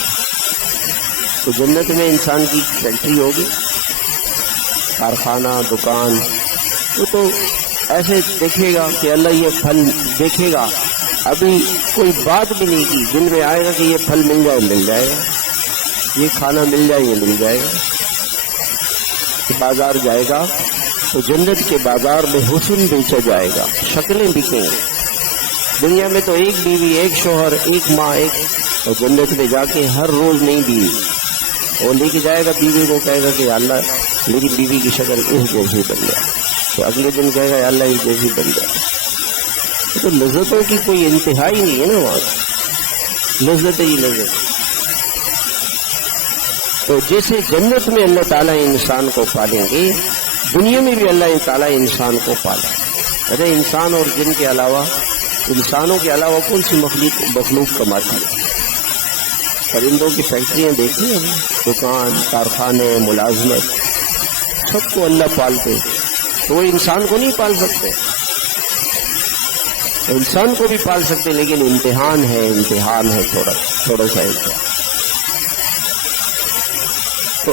تو جنت میں انسان کی فیکٹری ہوگی، کارخانہ، دکان، وہ تو ایسے دیکھے گا کہ اللہ یہ پھل دیکھے گا، ابھی کوئی بات بھی نہیں کی، دل میں آئے گا کہ یہ پھل مل جائے گا، یہ کھانا مل جائے، یہ مل جائے گا۔ بازار جائے گا تو جنت کے بازار میں حسن بیچا جائے گا، شکلیں بکیں گی۔ دنیا میں تو ایک بیوی، ایک شوہر، ایک ماں، اور جنت میں جا کے ہر روز نئی بیوی وہ لے کے جائے گا، بیوی کو کہے گا کہ اللہ میری بیوی کی شکل اس جیسی بن جائے، تو اگلے دن کہے گا اللہ اس جیسی بن جائے۔ تو لذتوں کی کوئی انتہا ہی نہیں ہے نا وہاں، لذت ہی لذت۔ تو جیسے جنت میں اللہ تعالیٰ انسان کو پالیں گے، دنیا میں بھی اللہ تعالیٰ انسان کو پالے۔ ارے انسان اور جن کے علاوہ، انسانوں کے علاوہ کون سی مخلوق کماتی ہے؟ پرندوں کی فیکٹریاں دیکھیں ہم، دکان، کارخانے، ملازمت، سب کو اللہ پالتے، تو وہ انسان کو نہیں پال سکتے؟ انسان کو بھی پال سکتے، لیکن امتحان ہے تھوڑا سا امتحان۔ تو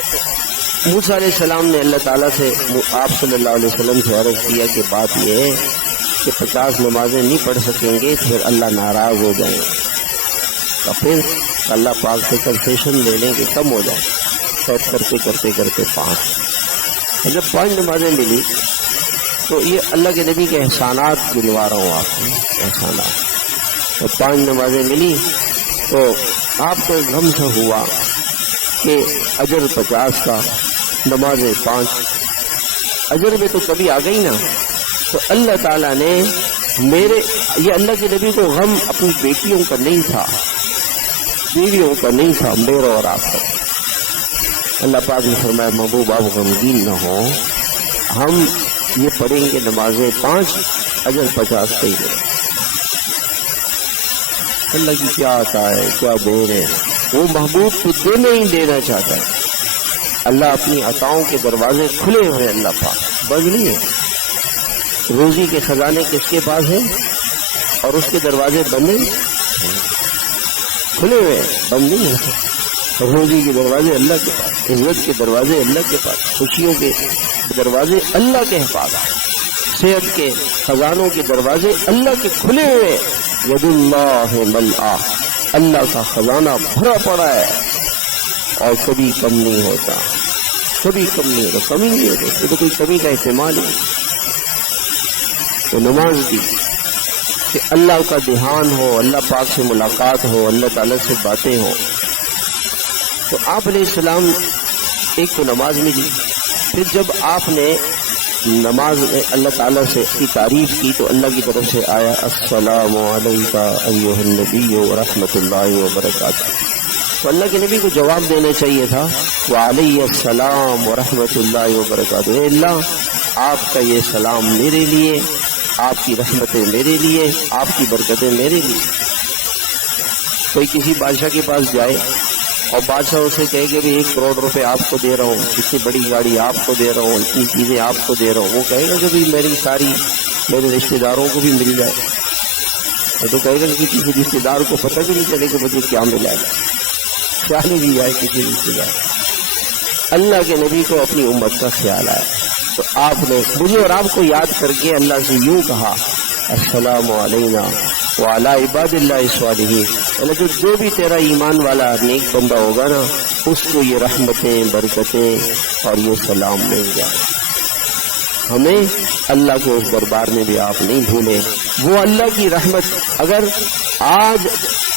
موسیٰ علیہ السلام نے اللہ تعالیٰ سے، آپ صلی اللہ علیہ وسلم سے عرض کیا کہ بات یہ ہے کہ 50 نمازیں نہیں پڑھ سکیں گے، پھر اللہ ناراض ہو جائیں گے، تو پھر اللہ پاک سے کنسیشن لے لیں کہ کم ہو جائے، سیٹ کرتے 5۔ جب 5 نمازیں ملی تو یہ اللہ کے نبی کے احسانات گنوا رہا ہوں آپ کو، احسانات۔ تو 5 نمازیں ملی تو آپ کو غم سے ہوا کہ اجر 50 کا، نمازیں 5، اجر میں تو کبھی آ گئی نا۔ تو اللہ تعالیٰ نے یہ اللہ کے نبی کو غم اپنی بیٹیوں کا نہیں تھا، بیویوں کا نہیں تھا، میرا اور آپ کا۔ اللہ پاک نے فرمایا محبوب آپ غمگین نہ ہو، ہم یہ پڑھیں گے نمازیں 5، اجر 50 کا ہی ہے۔ اللہ کی کیا عطا ہے، کیا دین ہے، وہ محبوب کو دینے ہی دینا چاہتا ہے۔ اللہ اپنی عطاؤں کے دروازے کھلے ہوئے، اللہ پاک بند نہیں ہے۔ روزی کے خزانے کس کے پاس ہیں اور اس کے دروازے بند ہیں؟ کھلے ہوئے، بند نہیں ہے۔ روزی کے دروازے اللہ کے پاس، عزت کے دروازے اللہ کے پاس، خوشیوں کے دروازے اللہ کے حفاظت، صحت کے خزانوں کے دروازے اللہ کے کھلے ہوئے۔ ید اللہ ملآ، اللہ کا خزانہ بھرا پڑا ہے اور کبھی کم نہیں ہوتا، کبھی کم نہیں ہوتا، کمی نہیں ہوتی، یہ تو کوئی کمی کا احتمال نہیں۔ تو نماز دی، کہ اللہ کا دھیان ہو، اللہ پاک سے ملاقات ہو، اللہ تعالیٰ سے باتیں ہوں. تو آپ علیہ السلام ایک تو نماز میں دی، پھر جب آپ نے نماز میں اللہ تعالیٰ سے کی تعریف کی تو اللہ کی طرف سے آیا السلام علیکہ ایھا النبی ورحمۃ اللہ وبرکاتہ. تو اللہ کے نبی کو جواب دینا چاہیے تھا وعلیہ السلام ورحمۃ اللہ وبرکاتہ. اے اللہ آپ کا یہ سلام میرے لیے، آپ کی رحمتیں میرے لیے، آپ کی برکتیں میرے لیے. کوئی کسی بادشاہ کے پاس جائے اور بادشاہ اسے کہے کہ 1 کروڑ روپے آپ کو دے رہا ہوں، اتنی بڑی گاڑی آپ کو دے رہا ہوں، اتنی چیزیں آپ کو دے رہا ہوں، وہ کہے گا کہ میری ساری میرے رشتہ داروں کو بھی مل جائے. تو کہے گا کہ کسی رشتہ دار کو پتہ بھی نہیں چلے کہ مجھے کیا ملا ہے، کیا نہیں بھی جائے کسی رشتہ دار. اللہ کے نبی کو اپنی امت کا خیال آیا تو آپ نے مجھے اور آپ کو یاد کر کے اللہ سے یوں کہا السلام علینا وعلی عباد اللہ الصالحین. اللہ جو بھی تیرا ایمان والا نیک بندہ ہوگا نا اس کو یہ رحمتیں، برکتیں اور یہ سلام مل جائے. ہمیں اللہ کے اس دربار میں بھی آپ نہیں بھولیں. وہ اللہ کی رحمت اگر آج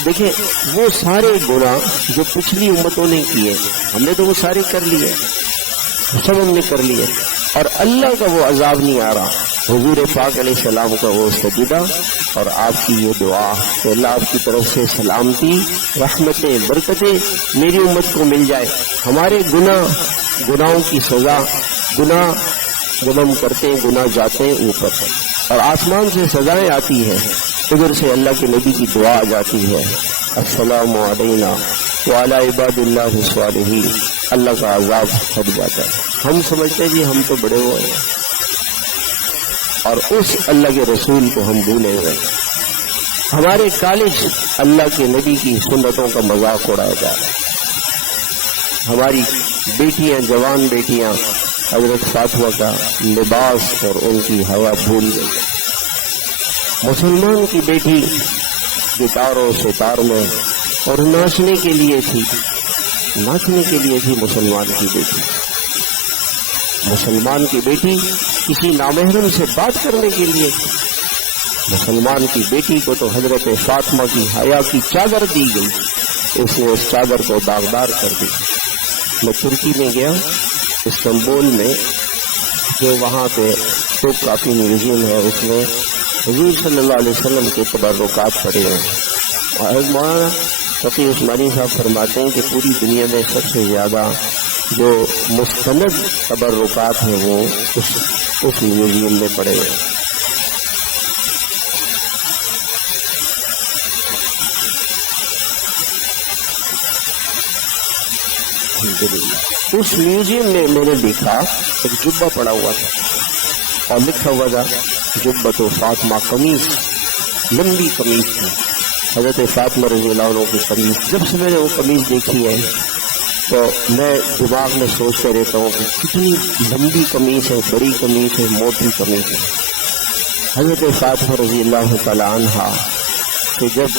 دیکھیں وہ سارے گناہ جو پچھلی امتوں نے کیے ہم نے تو وہ سارے کر لیے، سب ہم نے کر لیے، اور اللہ کا وہ عذاب نہیں آ رہا. حضور پاک علیہ السلام کا وہ سجدہ اور آپ کی یہ دعا کہ اللہ آپ کی طرف سے سلامتی، رحمتیں، برکتیں میری امت کو مل جائے. ہمارے گناہوں کی سزا، گناہ جب ہم کرتے ہیں گناہ جاتے ہیں اوپر اور آسمان سے سزائیں آتی ہیں، ادھر سے اللہ کے نبی کی دعا آ جاتی ہے السلام علینا وعلی عباد اللہ الصالحین. اللہ کا عذاب ہٹ جاتا ہے. ہم سمجھتے ہیں جی ہم تو بڑے ہوئے ہیں اور اس اللہ کے رسول کو ہم بھولے ہوئے. ہمارے کالج اللہ کے نبی کی سنتوں کا مذاق اڑایا جا رہا ہے. ہماری بیٹیاں، جوان بیٹیاں حضرت فاطمہ کا لباس اور ان کی حیا بھول گئی. مسلمان کی بیٹی گٹاروں ستار میں اور ناچنے کے لیے تھی مسلمان کی بیٹی. مسلمان کی بیٹی کسی نامحرم سے بات کرنے کے لیے تھی. مسلمان کی بیٹی کو تو حضرت فاطمہ کی حیا کی چادر دی گئی، اس نے اس چادر کو داغدار کر دی. میں ترکی میں گیا، استنبول میں، جو وہاں پہ توپ کافی میوزیم ہے، اس میں حضور صلی اللہ علیہ وسلم کے تبرکات پڑے ہیں. اور مولانا تقی عثمانی صاحب فرماتے ہیں کہ پوری دنیا میں سب سے زیادہ جو مستند تبرکات ہیں وہ اس میوزیم میں پڑے ہیں. اس میوزیم میں میں نے دیکھا ایک جبہ پڑا ہوا تھا اور لکھا ہوا تھا جبۃ فاطمہ، قمیص، لمبی قمیص تھی حضرت فاطمہ رضی اللہ عنہ کی قمیص. جب سے میں نے وہ قمیص دیکھی ہے تو میں دماغ میں سوچتے رہتا ہوں کہ کتنی لمبی قمیص ہے، بڑی قمیص ہے، موٹی قمیص ہے. حضرت فاطمہ رضی اللہ تعالی عنہا کہ جب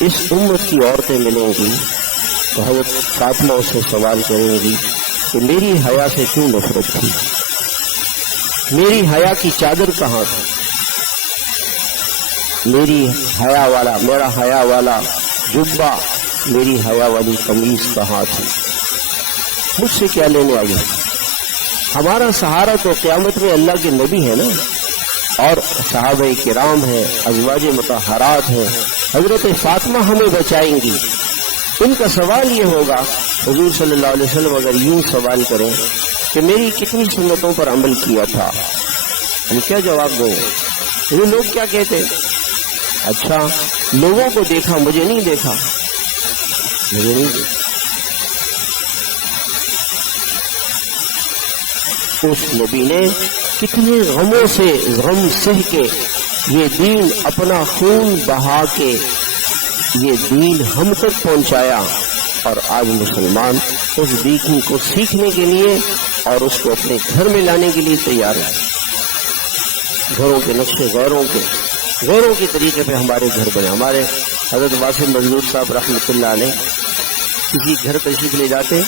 اس امت کی عورتیں ملیں گی تو حضرت فاطمہ اس سے سوال کریں گی کہ میری حیا سے کیوں نفرت تھی، میری حیا کی چادر کہاں تھی، میرا حیا والا جبہ، میری حیا والی قمیص کہاں تھی، مجھ سے کیا لینے آئی. ہمارا سہارا تو قیامت میں اللہ کے نبی ہے نا، اور صحابہ کرام ہیں، ازواج مطہرات ہیں. حضرت فاطمہ ہمیں بچائیں گی. ان کا سوال یہ ہوگا، حضور صلی اللہ علیہ وسلم اگر یوں سوال کریں کہ میری کتنی سنتوں پر عمل کیا تھا، ہم کیا جواب دیں؟ یہ لوگ کیا کہتے؟ اچھا لوگوں کو دیکھا، مجھے نہیں دیکھا. اس نبی نے کتنے غموں سے غم سہ کے یہ دین، اپنا خون بہا کے یہ دین ہم تک پہنچایا، اور آج مسلمان اس دین کو سیکھنے کے لیے اور اس کو اپنے گھر میں لانے کے لیے تیار ہے. گھروں کے نقشے غیروں کے طریقے پہ ہمارے گھر بنے. ہمارے حضرت واسم مزدور صاحب رحمۃ اللہ علیہ کسی گھر تشریف لے جاتے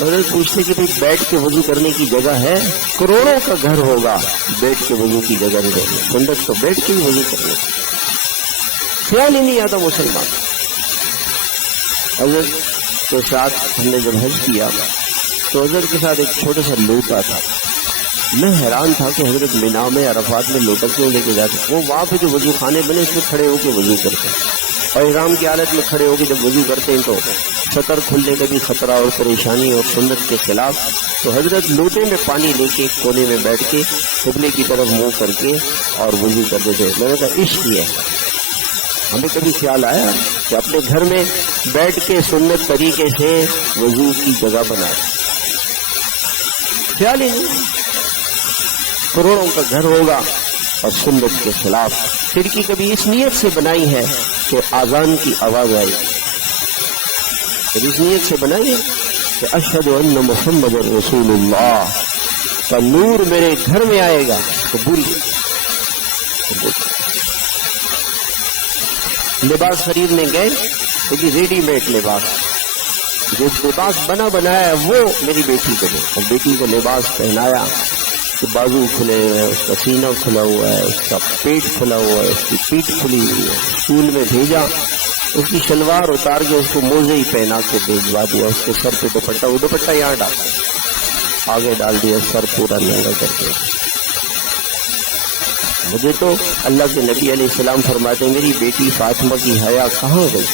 حضرت پوچھتے کہ بھئی بیٹھ کے وضو کرنے کی جگہ ہے؟ کروڑوں کا گھر ہوگا، بیٹھ کے وضو کی جگہ نہیں ہوگی۔ سنت تو بیٹھ کے ہی وضو کرنے کی، خیال ہی نہیں آتا مسلمان۔ حضرت کے ساتھ ہم نے جب حج کیا تو حضرت کے ساتھ ایک چھوٹا سا لوٹا تھا۔ میں حیران تھا کہ حضرت مینا میں عرفات میں لوٹا کیوں لے کے جاتے؟ وہ وہاں پہ جو وضو خانے بنے اس میں کھڑے ہو کے وضو کرتے ہیں، اور احرام کی حالت میں کھڑے ہو کے جب وضو کرتے ہیں تو سطر کھلنے کا بھی خطرہ اور پریشانی اور سنت کے خلاف، تو حضرت لوٹے میں پانی لے کے کونے میں بیٹھ کے قبلے کی طرف منہ کر کے اور وضو کرتے تھے۔ میں نے کہا عشق یہ ہے۔ ہمیں کبھی خیال آیا کہ اپنے گھر میں بیٹھ کے سنت طریقے سے وضو کی جگہ بنائے؟ خیال ہی نہیں۔ کروڑوں کا گھر ہوگا اور سنت کے خلاف۔ کھڑکی کبھی اس نیت سے بنائی ہے کہ آذان کی آواز آئی، کبھی اس نیت سے بنائی ہے کہ اشہد ان محمد رسول اللہ کا نور میرے گھر میں آئے گا، قبول۔ لباس خریدنے گئے تو بھی ریڈی میڈ لباس، جو لباس بنا بنایا ہے وہ میری بیٹی کو دے، اور بیٹی کو لباس پہنایا، اس کے بازو کھلے ہوئے ہیں، اس کا سینہ کھلا ہوا ہے، اس کا پیٹ کھلا ہوا ہے، اس کی پیٹھ کھلی ہوئی ہے۔ اسکول میں بھیجا، اس کی شلوار اتار کے اس کو موزے ہی پہنا کے بھیجوا دیا، اس کے سر پہ دوپٹہ، وہ دوپٹہ یہاں ڈال دیا، آگے ڈال دیا، سر پورا ننگا کر دیا۔ مجھے تو اللہ کے نبی علیہ السلام فرماتے ہیں میری بیٹی فاطمہ کی حیا کہاں گئی؟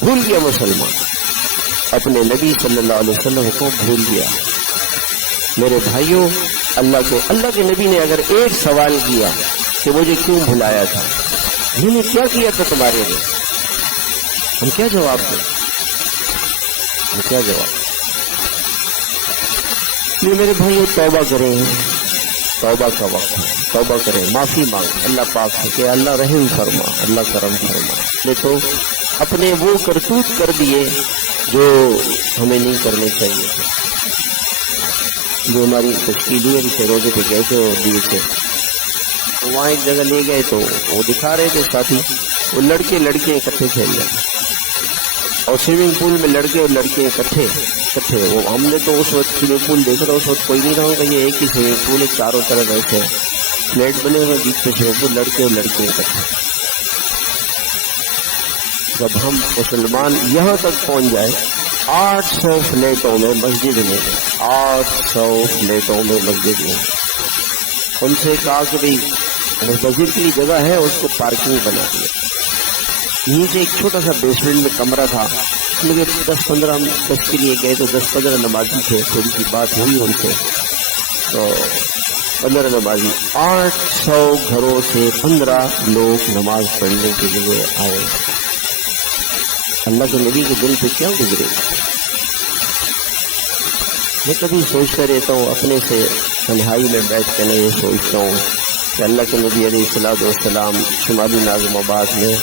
بھول گیا مسلمان، اپنے نبی صلی اللہ علیہ وسلم کو بھول گیا۔ میرے بھائیوں، اللہ کے نبی نے اگر ایک سوال کیا کہ مجھے کیوں بھلایا تھا، میں نے کیا کیا تھا تمہارے لیے، ہم کیا جواب دیں؟ ہم کیا جواب؟ یہ میرے بھائیوں توبہ کریں، توبہ کا وقت ہے، توبہ کریں، معافی مانگ اللہ پاک سے کہ اللہ رحم فرما، اللہ کرم فرما۔ نے تو اپنے وہ کرتوت کر دیے جو ہمیں نہیں کرنے چاہیے تھے۔ جو ہماری تشکیلی ہے روزے پہ گئے تھے اور دیے تھے، وہاں ایک جگہ لے گئے تو وہ دکھا رہے تھے ساتھی، وہ لڑکے لڑکے اکٹھے کھیل رہے ہیں، اور سوئمنگ پول میں لڑکے اور لڑکے اکٹھے۔ وہ ہم نے تو اس وقت سوئمنگ پول دیکھا تھا، اس وقت کوئی نہیں رہا ہوگا، یہ ایک ہی سوئمنگ پول ہے، چاروں طرف ایسے فلیٹ بنے ہوئے، بیچ میں سوئمنگ پول، لڑکے اور لڑکے اکٹھے۔ جب ہم مسلمان یہاں تک پہنچ جائے 800 فلیٹوں میں مسجد میں، 800 فلیٹوں میں مسجد میں، ان سے کہا کہ بھائی مسجد کی جگہ ہے اس کو پارکنگ بنا دیا۔ نیچے ایک چھوٹا سا بیسمنٹ میں کمرہ تھا، مجھے 10 کے لیے گئے تو 10-15 نمازی تھے، تھوڑی سی بات ہوئی ان سے تو 15 نمازی، 800 گھروں سے 15 لوگ نماز پڑھنے کے لیے آئے۔ اللہ کے نبی کے دل پہ کیا گزرے؟ میں کبھی سوچتا رہتا ہوں اپنے سے، تنہائی میں بیٹھ کے میں یہ سوچتا ہوں کہ اللہ کے نبی علیہ السلام شمالی ناظم آباد میں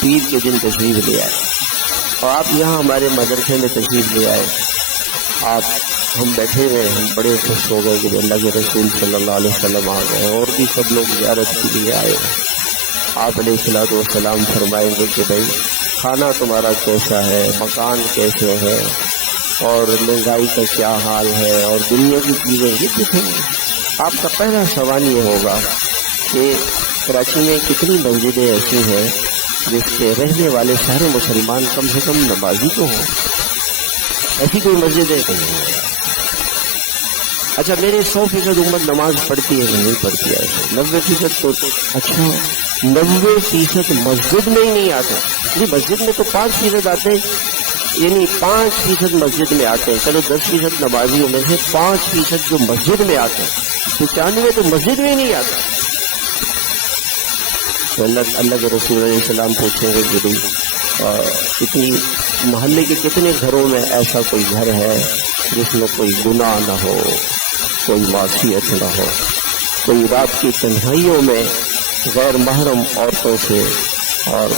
پیر کے دن تشریف لے آئے، اور آپ یہاں ہمارے مدرسے میں تشریف لے آئے۔ ہم بیٹھے ہوئے، ہم بڑے خوش ہو گئے کہ اللہ کے رسول صلی اللہ علیہ وسلم آ گئے، اور بھی سب لوگ زیارت کے لیے آئے۔ آپ علیہ السلام فرمائیں گے کہ بھائی کھانا تمہارا کیسا ہے، مکان کیسے ہے، اور مہنگائی کا کیا حال ہے، اور دنیا کی چیزیں یہ دیکھیں گے۔ آپ کا پہلا سوال یہ ہوگا کہ کراچی میں کتنی مسجدیں ایسی ہیں جس کے رہنے والے سارے مسلمان کم سے کم نمازی تو ہوں؟ ایسی کوئی مسجد ہے نہیں۔ اچھا میرے 100% امت نماز پڑھتی ہے کہ نہیں پڑھتی ہے؟ 90% تو اچھا 90% مسجد میں ہی نہیں آتے۔ نہیں، مسجد میں تو 5% آتے ہیں، یعنی 5% مسجد میں آتے ہیں۔ چلو 10% نمازیوں میں سے 5% جو مسجد میں آتے ہیں، 95 تو مسجد میں ہی نہیں آتے۔ تو اللہ کے رسول علیہ السلام پوچھیں گے کہ کتنی محلے کے کتنے گھروں میں ایسا کوئی گھر ہے جس میں کوئی گناہ نہ ہو، کوئی معصیت نہ ہو، کوئی رات کی تنہائیوں میں غیر محرم عورتوں سے اور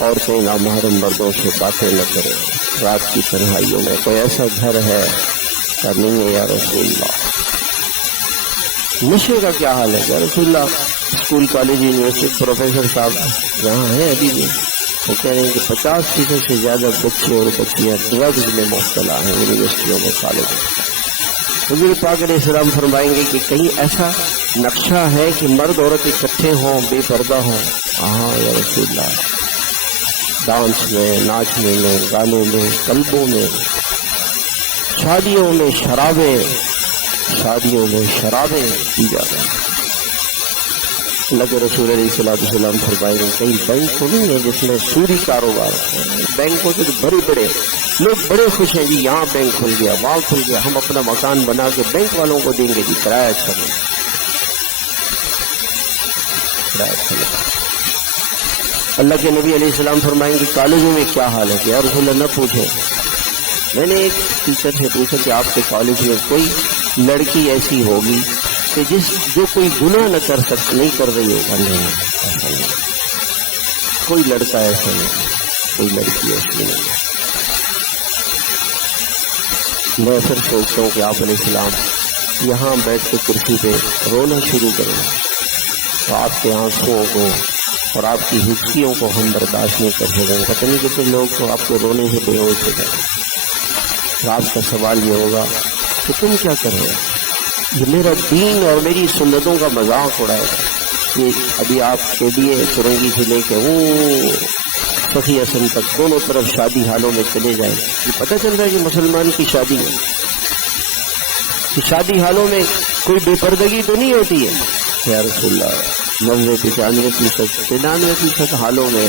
عورتیں نامحرم مردوں سے باتیں نہ کریں، رات کی تنہائیوں میں کوئی ایسا گھر ہے یا نہیں ہے یا رسول اللہ؟ نشے کا کیا حال ہے یا رسول اللہ؟ اسکول کالج یونیورسٹی پروفیسر صاحب یہاں ہیں ابھی بھی، وہ کہہ رہے ہیں کہ 50% سے زیادہ بچے اور بچیاں ڈرگز میں مبتلا ہیں یونیورسٹیوں میں، کالجوں میں۔ حضور پاک علیہ السلام فرمائیں گے کہ کہیں ایسا نقشہ ہے کہ مرد عورت اکٹھے ہوں، بے پردہ ہوں؟ ہاں یا رسول اللہ، ڈانس میں، ناچنے میں، گانے میں، کلبوں میں، شادیوں میں شرابیں پی جاتی ہیں۔ اللہ کے رسول علیہ السلام فرمائیں گے کہیں بینک تو نہیں ہے جس میں سودی کاروبار ہے؟ بینکوں سے تو بڑے بڑے لوگ بڑے خوش ہیں، جی یہاں بینک کھل گیا، وہاں کھل گیا، ہم اپنا مکان بنا کے بینک والوں کو دیں گے، جی کرایہ اچھا لیں گے۔ اللہ کے نبی علیہ السلام فرمائیں گے کالجوں میں کیا حال ہے؟ کہ یا رسول اللہ نہ پوچھیں۔ میں نے ایک ٹیچر سے پوچھا کہ آپ کے کالج میں کوئی لڑکی ایسی ہوگی کہ جو کوئی گناہ نہ نہیں کر رہی ہوگا؟ نہیں، ایسا نہیں، کوئی لڑکا ایسا نہیں، کوئی لڑکی ایسی نہیں۔ میں پھر سوچتا ہوں کہ آپ علیہ السلام یہاں بیٹھ کے کرسی پہ رونا شروع کریں تو آپ کے آنسوؤں کو اور آپ کی ہچکیوں کو ہم برداشت نہیں کر سکیں۔ پتہ نہیں کتنے لوگ تو آپ کے رونے سے بے ہوش ہو جائیں۔ آپ کا سوال یہ ہوگا کہ تم کیا کر رہے ہو؟ یہ میرا دین اور میری سنتوں کا مذاق اڑائے گا۔ یہ ابھی آپ کے لیے سرنگی سے لے کے وہ سخی حسن تک دونوں طرف شادی حالوں میں چلے جائیں، یہ پتہ چل رہا ہے کہ مسلمان کی شادی ہے، کہ شادی حالوں میں کوئی بے پردگی تو نہیں ہوتی ہے؟ یا رسول اللہ 90-95% 99% حالوں میں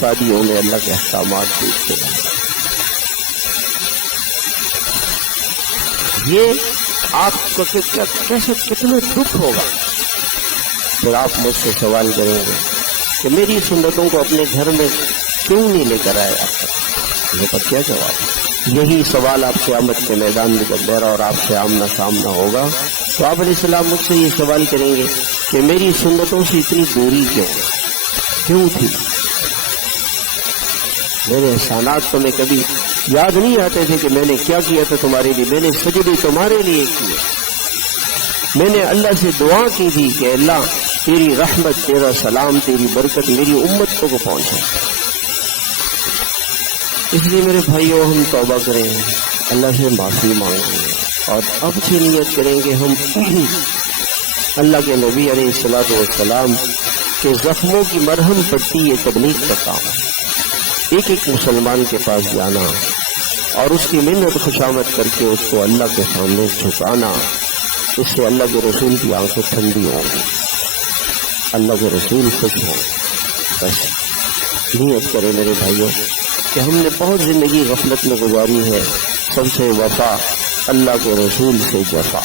شادیوں میں اللہ کے احکامات پوچھتے ہیں۔ یہ آپ کو کیسے کتنا دکھ ہوگا؟ پھر آپ مجھ سے سوال کریں گے کہ میری سنتوں کو اپنے گھر میں کیوں نہیں لے کر آئے آپ تک؟ یہ پر کیا جواب؟ یہی سوال آپ قیامت کے میدان میں جب میرا اور آپ سے آمنا سامنا ہوگا تو آپ علیہ السلام مجھ سے یہ سوال کریں گے کہ میری سنتوں سے اتنی دوری کیوں تھی؟ میرے احسانات تمہیں کبھی یاد نہیں آتے تھے کہ میں نے کیا کیا تھا تمہارے لیے؟ میں نے سجدے تمہارے لیے کیے، میں نے اللہ سے دعا کی تھی کہ اللہ تیری رحمت، تیرا سلام، تیری برکت میری امت کو پہنچے۔ اس لیے میرے بھائیوں ہم توبہ کریں، اللہ سے معافی مانگیں اور اب سے نیت کریں کہ ہم اللہ کے نبی علیہ السلام کے زخموں کی مرہم پٹی یہ تبلیغ کا کام، ایک ایک مسلمان کے پاس جانا اور اس کی منت خوشامد کر کے اس کو اللہ کے سامنے جھکانا، اس سے اللہ کے رسول کی آنکھیں ٹھنڈی ہوں گی، اللہ کے رسول خوش ہوں۔ بس نیت کرے میرے بھائیوں کہ ہم نے بہت زندگی غفلت میں گزاری ہے، سب سے وفا اللہ کے رسول سے جفا،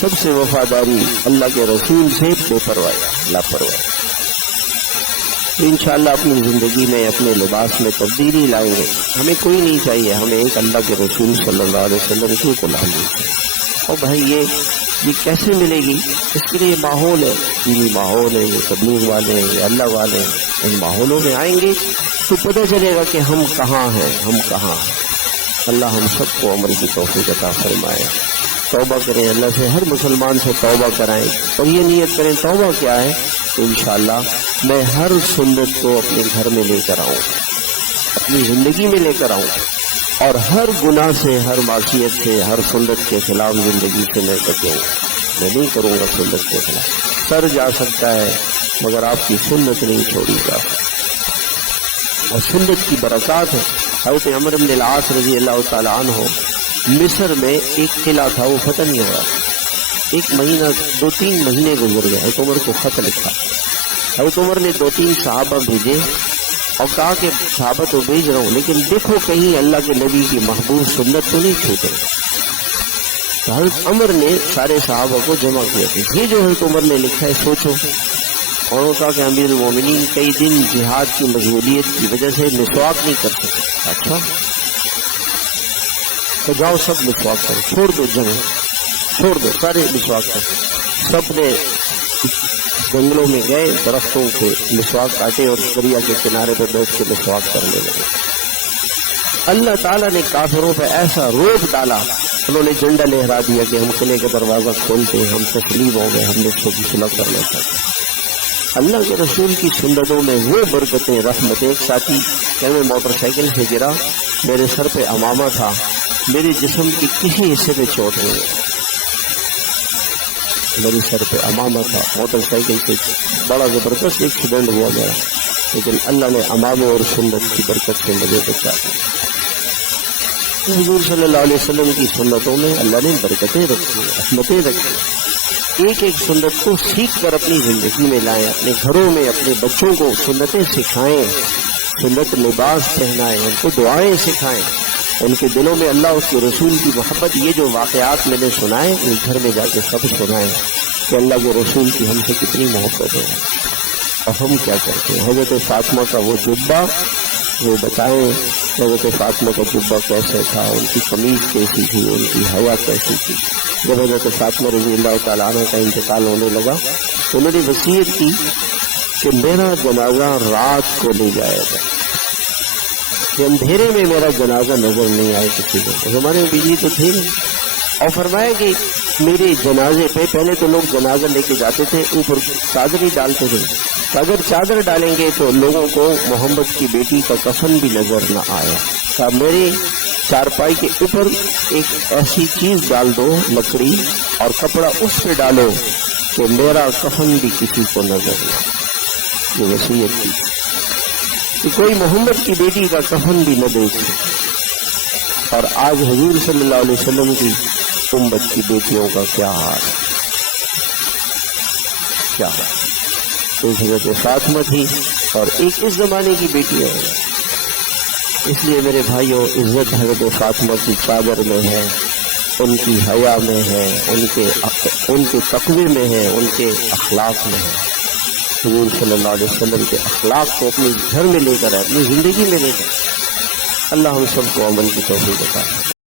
سب سے وفاداری اللہ کے رسول سے بے پرواہی، لاپرواہی۔ انشاءاللہ اپنی زندگی میں اپنے لباس میں تبدیلی لائیں گے۔ ہمیں کوئی نہیں چاہیے، ہمیں ایک اللہ کے رسول صلی اللہ علیہ وسلم کی غلامی ہے۔ اور بھائی یہ کیسے ملے گی؟ اس کے لیے ماحول ہے، دینی ماحول ہے، یہ تبلیغ والے ہیں، یہ اللہ والے ہیں۔ ان ماحولوں میں آئیں گے تو پتہ چلے گا کہ ہم کہاں ہیں، ہم کہاں ہیں۔ اللہ ہم سب کو عمل کی توفیق عطا فرمائے۔ توبہ کریں، اللہ سے ہر مسلمان سے توبہ کرائیں اور یہ نیت کریں توبہ کیا ہے تو انشاءاللہ میں ہر سنت کو اپنے گھر میں لے کر آؤں، اپنی زندگی میں لے کر آؤں، اور ہر گناہ سے، ہر معصیت سے، ہر سنت کے خلاف زندگی سے میں بچوں، میں نہیں کروں گا سنت کے خلاف۔ سر جا سکتا ہے مگر آپ کی سنت نہیں چھوڑی جا سکتی، اور سنت کی برکات ہے۔ حضرت عمر بن العاص رضی اللہ تعالیٰ عنہ مصر میں ایک قلعہ تھا، وہ فتح نہیں ہوا، ایک مہینہ 2-3 مہینے گزر گئے، حضرت عمر کو خط لکھا، حضرت عمر نے 2-3 صحابہ بھیجے اور کہا کہ صحابہ تو بھیج رہا ہوں لیکن دیکھو کہیں اللہ کے نبی کی محبوب سنت تو نہیں چھوٹے۔ تو حضرت عمر نے سارے صحابہ کو جمع کیا کہ یہ جو حضرت عمر نے لکھا ہے سوچو، اور وہ کہا کہ امیر المومنین کئی دن جہاد کی مشغولیت کی وجہ سے مسواک نہیں کر سکتے۔ اچھا تو جاؤ سب مسواک کرو، چھوڑ دو جنگ، چھوڑ دو، سارے مسواک کرو۔ سب نے جنگلوں میں گئے، درختوں کے مسواک کاٹے اور دریا کے کنارے پہ بیٹھ کے مسواک کرنے لگے۔ اللہ تعالیٰ نے کافروں پہ ایسا روب ڈالا، انہوں نے جھنڈا لہرا دیا کہ ہم قلعے کا دروازہ کھولتے ہیں، ہم تسلیم ہو گئے، ہم نے صلح کرنا چاہتے ہیں۔ اللہ کے رسول کی سنتوں میں وہ برکتیں، رحمتیں. ایک ساتھی کہ میں موٹر سائیکل سے گرا، میرے سر پہ عمامہ تھا، میرے جسم کی کسی حصے پہ چوٹ نہیں ہے، میرے سر پہ عمامہ تھا. موٹر سائیکل سے بڑا زبردست ایکسیڈنٹ ہوا میرا، لیکن اللہ نے عمامے اور سنت کی برکت سے مجھے بچا دیا. حضور صلی اللہ علیہ وسلم کی سنتوں میں اللہ نے برکتیں رکھی، رحمتیں رکھی. ایک ایک سنت کو سیکھ کر اپنی زندگی میں لائیں، اپنے گھروں میں اپنے بچوں کو سنتیں سکھائیں، سنت لباس پہنائیں، ان کو دعائیں سکھائیں، ان کے دلوں میں اللہ اس کے رسول کی محبت. یہ جو واقعات میں نے سنائے ان گھر میں جا کے سب سنائیں کہ اللہ کے رسول کی ہم سے کتنی محبت ہے اور ہم کیا کرتے ہیں. حضرت فاطمہ کا وہ جبہ وہ بتائیں، حضرت فاطمہ کا جبہ کیسے تھا، ان کی قمیض کیسی تھی، ان کی حیا کیسی تھی. جب حضرت فاطمہ رضی اللہ تعالیٰ عنہ کا انتقال ہونے لگا تو انہوں نے وصیت کی کہ میرا جنازہ رات کو لے جائے گا، کہ اندھیرے میں میرا جنازہ نظر نہیں آئے کسی کو. ہمارے بجلی تو تھی نہیں. اور فرمایا کہ میرے جنازے پہ پہلے تو لوگ جنازہ لے کے جاتے تھے، اوپر چادر ہی ڈالتے تھے، اگر چادر ڈالیں گے تو لوگوں کو محمد کی بیٹی کا کفن بھی نظر نہ آیا. میرے چارپائی کے اوپر ایک ایسی چیز ڈال دو، لکڑی اور کپڑا اس پہ ڈالو کہ میرا کفن بھی کسی کو نظر نہ آئے. یہ وصیت کی کہ کوئی محمد کی بیٹی کا کفن بھی نہ دیکھے. اور آج حضور صلی اللہ علیہ وسلم کی امت کی بیٹیوں کا کیا حال ہے، کیا ایک حضرت فاطمہ تھی اور ایک اس زمانے کی بیٹی ہے. اس لیے میرے بھائیوں، عزت حضرت فاطمہ کی چادر میں ہے، ان کی حیا میں ہے، ان کے تقوی میں ہے، ان کے اخلاق میں ہے. حضور صلی اللہ علیہ وسلم کے اخلاق کو اپنے گھر میں لے کر، اپنی زندگی میں لے کر. اللہ ہم سب کو عمل کی توفیق عطا فرمائے.